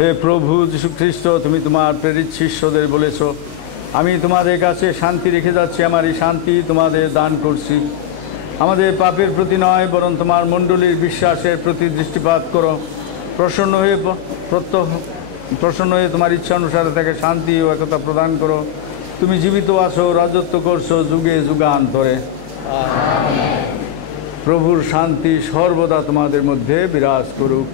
হে প্রভু যীশু খ্রিস্ট, তুমি তোমার প্রেরিত শিষ্যদের বলেছ, আমি তোমাদের কাছে শান্তি রেখে যাচ্ছি, আমার এই শান্তি তোমাদের দান করছি। আমাদের পাপের প্রতি নয়, বরং তোমার মণ্ডলীর বিশ্বাসের প্রতি দৃষ্টিপাত করো। প্রসন্ন হয়ে তোমার ইচ্ছা অনুসারে তাকে শান্তি ও একতা প্রদান করো। তুমি জীবিত আছো, রাজত্ব করছো যুগে যুগান্তরে। প্রভুর শান্তি সর্বদা তোমাদের মধ্যে বিরাজ করুক।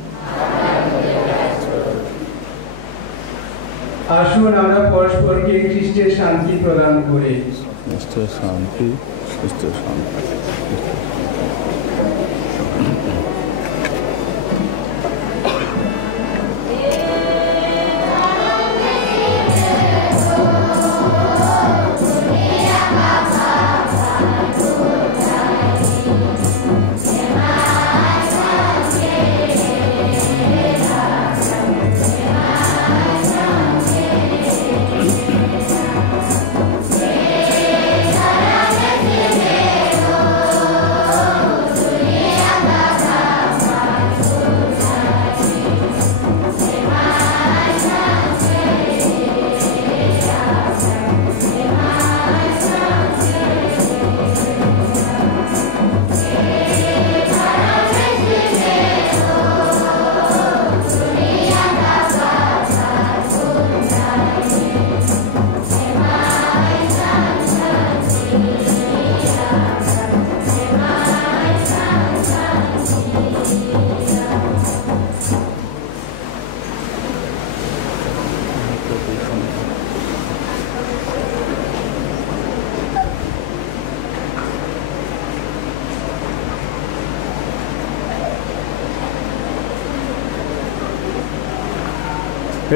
আসুন আমরা পরস্পরকে খ্রিস্টের শান্তি প্রদান করি। খ্রিস্টের শান্তি, খ্রিস্টের শান্তি।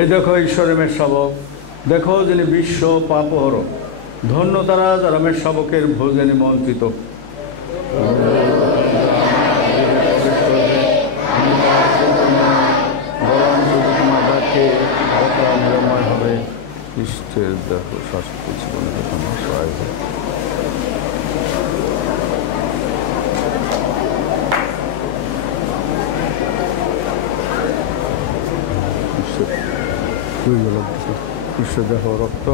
এই দেখো ঈশ্বরের মেষ শাবক, দেখো যিনি বিশ্ব পাপহরক, ধন্য তারা যারা মেষ শাবকের ভোজে নিমন্ত্রিত। নিরাময় হবে, খ্রিস্টের দেখো শাস্তি জীবনে তোমার সহায় হবে। ঈশ্বর দেহ রক্ত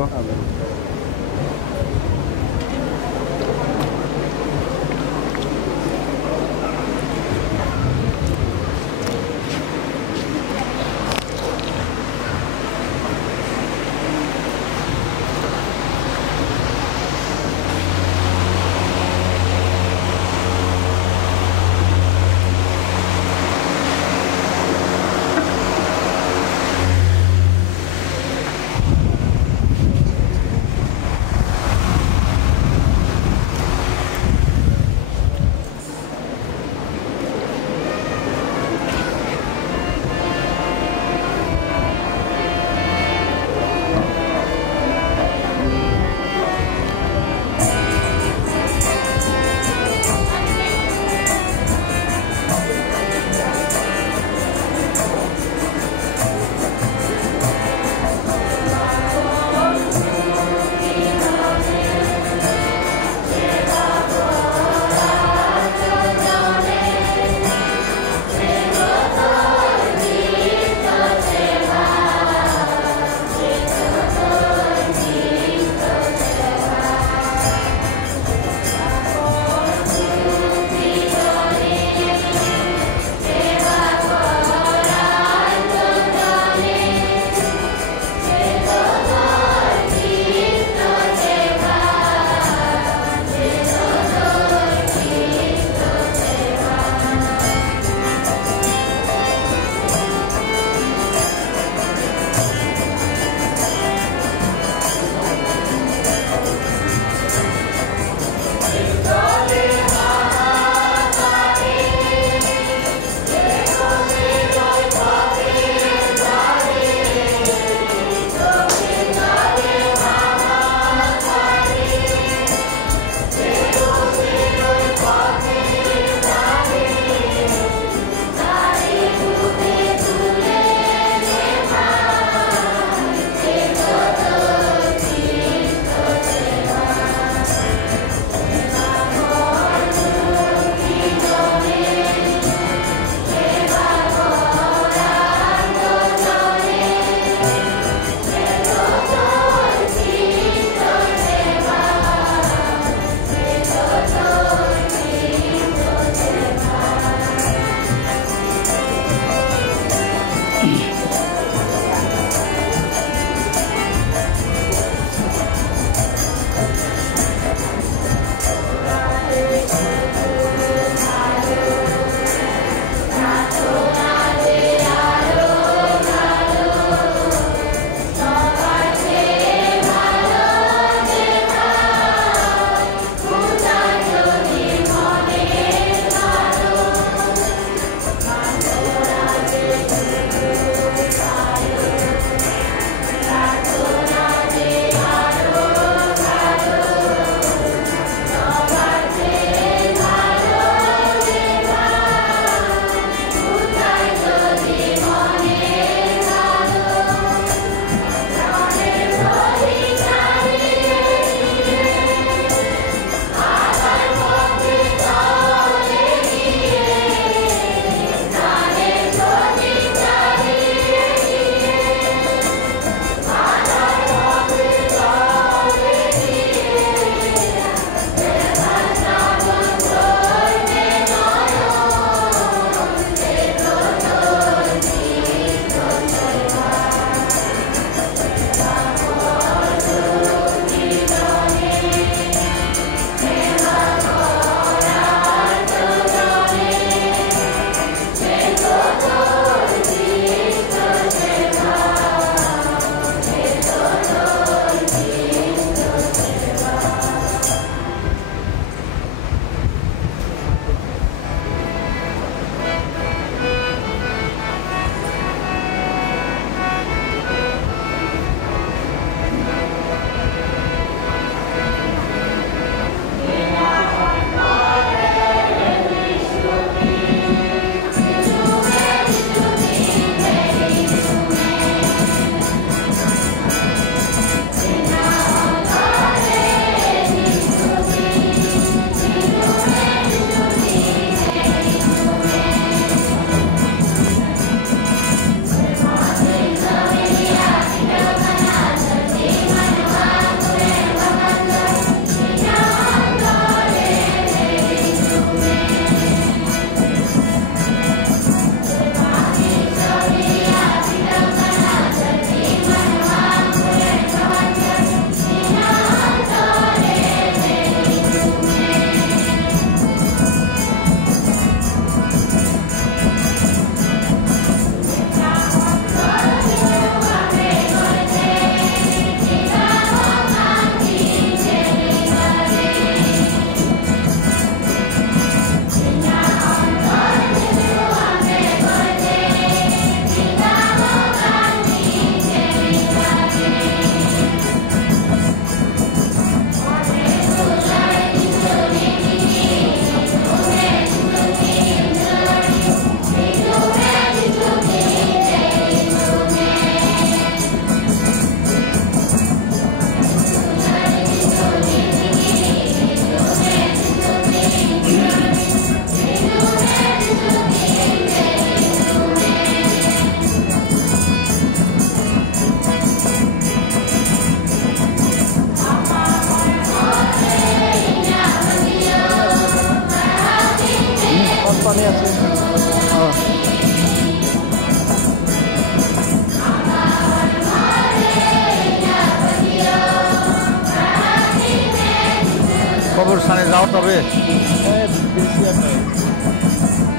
কবরস্থানে যাওয়া তবে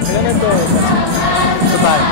এখানে তো কোথায়?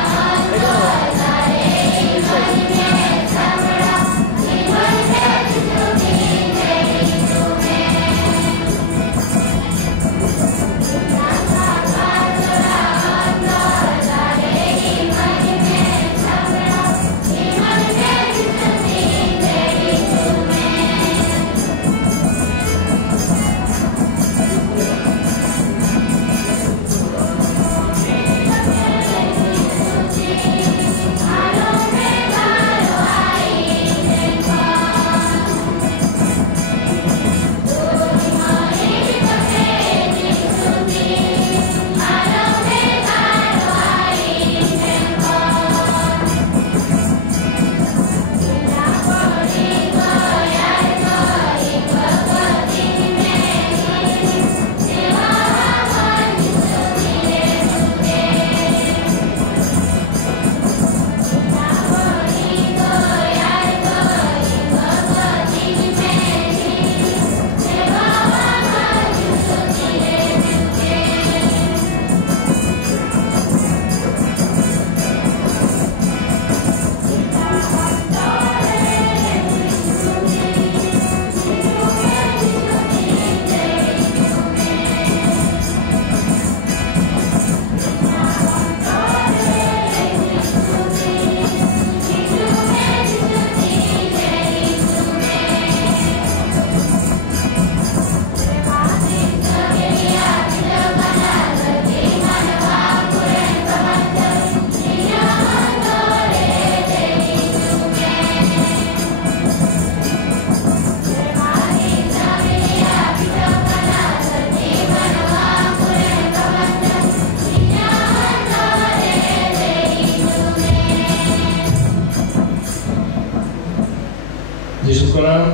Syukuran.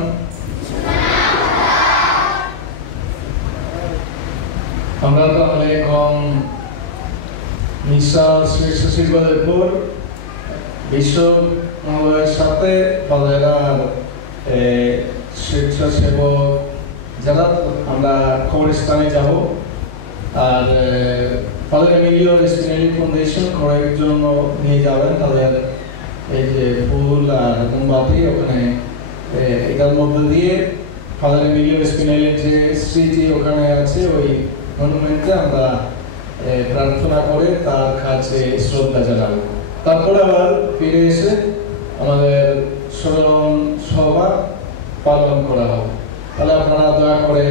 আমরা তাহলে এখন মিশা শ্রেষ্ঠ শিল্পদের উপর বিশ্ব মহোদয়ের সাথে বাজারার স্বেচ্ছাসেবক যারা আমরা কবরস্থানে যাব আর ফাদার এমিলিও স্পিনেলি ফাউন্ডেশন করার জন্য নিয়ে যাবেন তাদের এই যে ফুল আর মোমবাতি ওখানে এটার মধ্যে দিয়ে ফাদার এমিলিও স্পিনেলির যে স্মৃতি ওখানে আছে ওই মনুমেন্টে আমরা প্রার্থনা করে তার কাছে শ্রদ্ধা জানাবো। তারপরে আবার ফিরে এসে আমাদের স্মরণ সভা পালন করা হবে। তাহলে আপনারা দয়া করে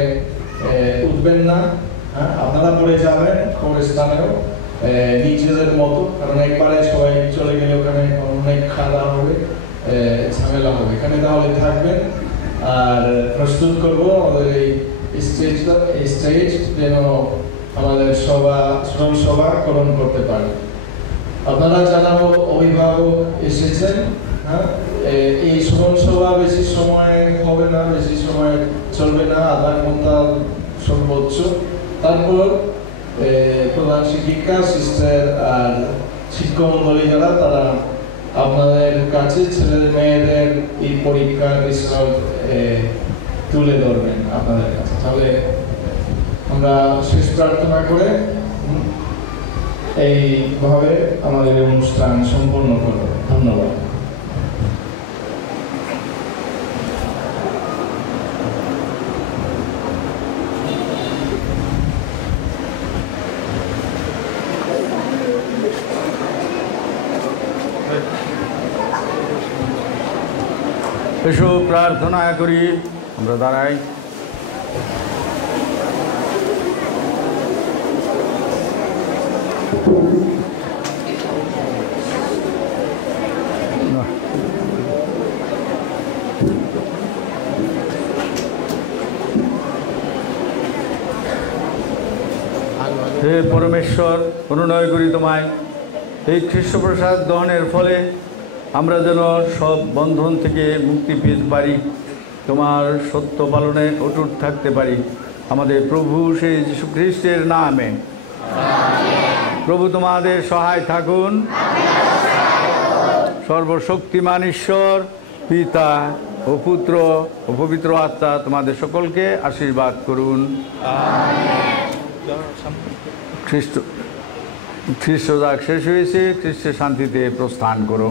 উঠবেন না, হ্যাঁ আপনারা পরে যাবেন কবরস্থানেও নিজেদের মতো, কারণ একবারে সবাই চলে গেলে ওখানে অনেক খাওয়া হবে, ঝামেলা হবে। এখানে তাহলে থাকবেন আর প্রস্তুত করবো আমাদের এই স্টেজ যেন আমাদের স্মরণ সভা পালন করতে পারে। আপনারা যারা অভিভাবক এসেছেন, হ্যাঁ এই স্মরণ সভা বেশি সময় হবে না, বেশি সময় চলবে না, আধা ঘন্টা সর্বোচ্চ। তারপর প্রধান শিক্ষিকা সিস্টার আর শিক্ষক মন্ডলী যারা তারা আপনাদের কাছে ছেলে মেয়েদের এই পরীক্ষার রেজাল্ট তুলে ধরবেন আপনাদের কাছে। তাহলে আমরা শেষ প্রার্থনা করে এইভাবে আমাদের অনুষ্ঠান সম্পন্ন করব। ধন্যবাদ। এসো প্রার্থনা করি, আমরা দাঁড়াই। হে পরমেশ্বর, অনুনয় করি তোমায়, এই খ্রিস্টপ্রসাদ গ্রহণের ফলে আমরা যেন সব বন্ধন থেকে মুক্তি পেতে পারি, তোমার সত্য পালনে অটুট থাকতে পারি, আমাদের প্রভু সেই যীশু খ্রিস্টের নামে। প্রভু তোমাদের সহায় থাকুন। সর্বশক্তিমান ঈশ্বর পিতা ও পুত্র ও পবিত্র আত্মা তোমাদের সকলকে আশীর্বাদ করুন। খ্রিস্ট যাগ শেষ হয়েছে, খ্রিস্টের শান্তিতে প্রস্থান করো।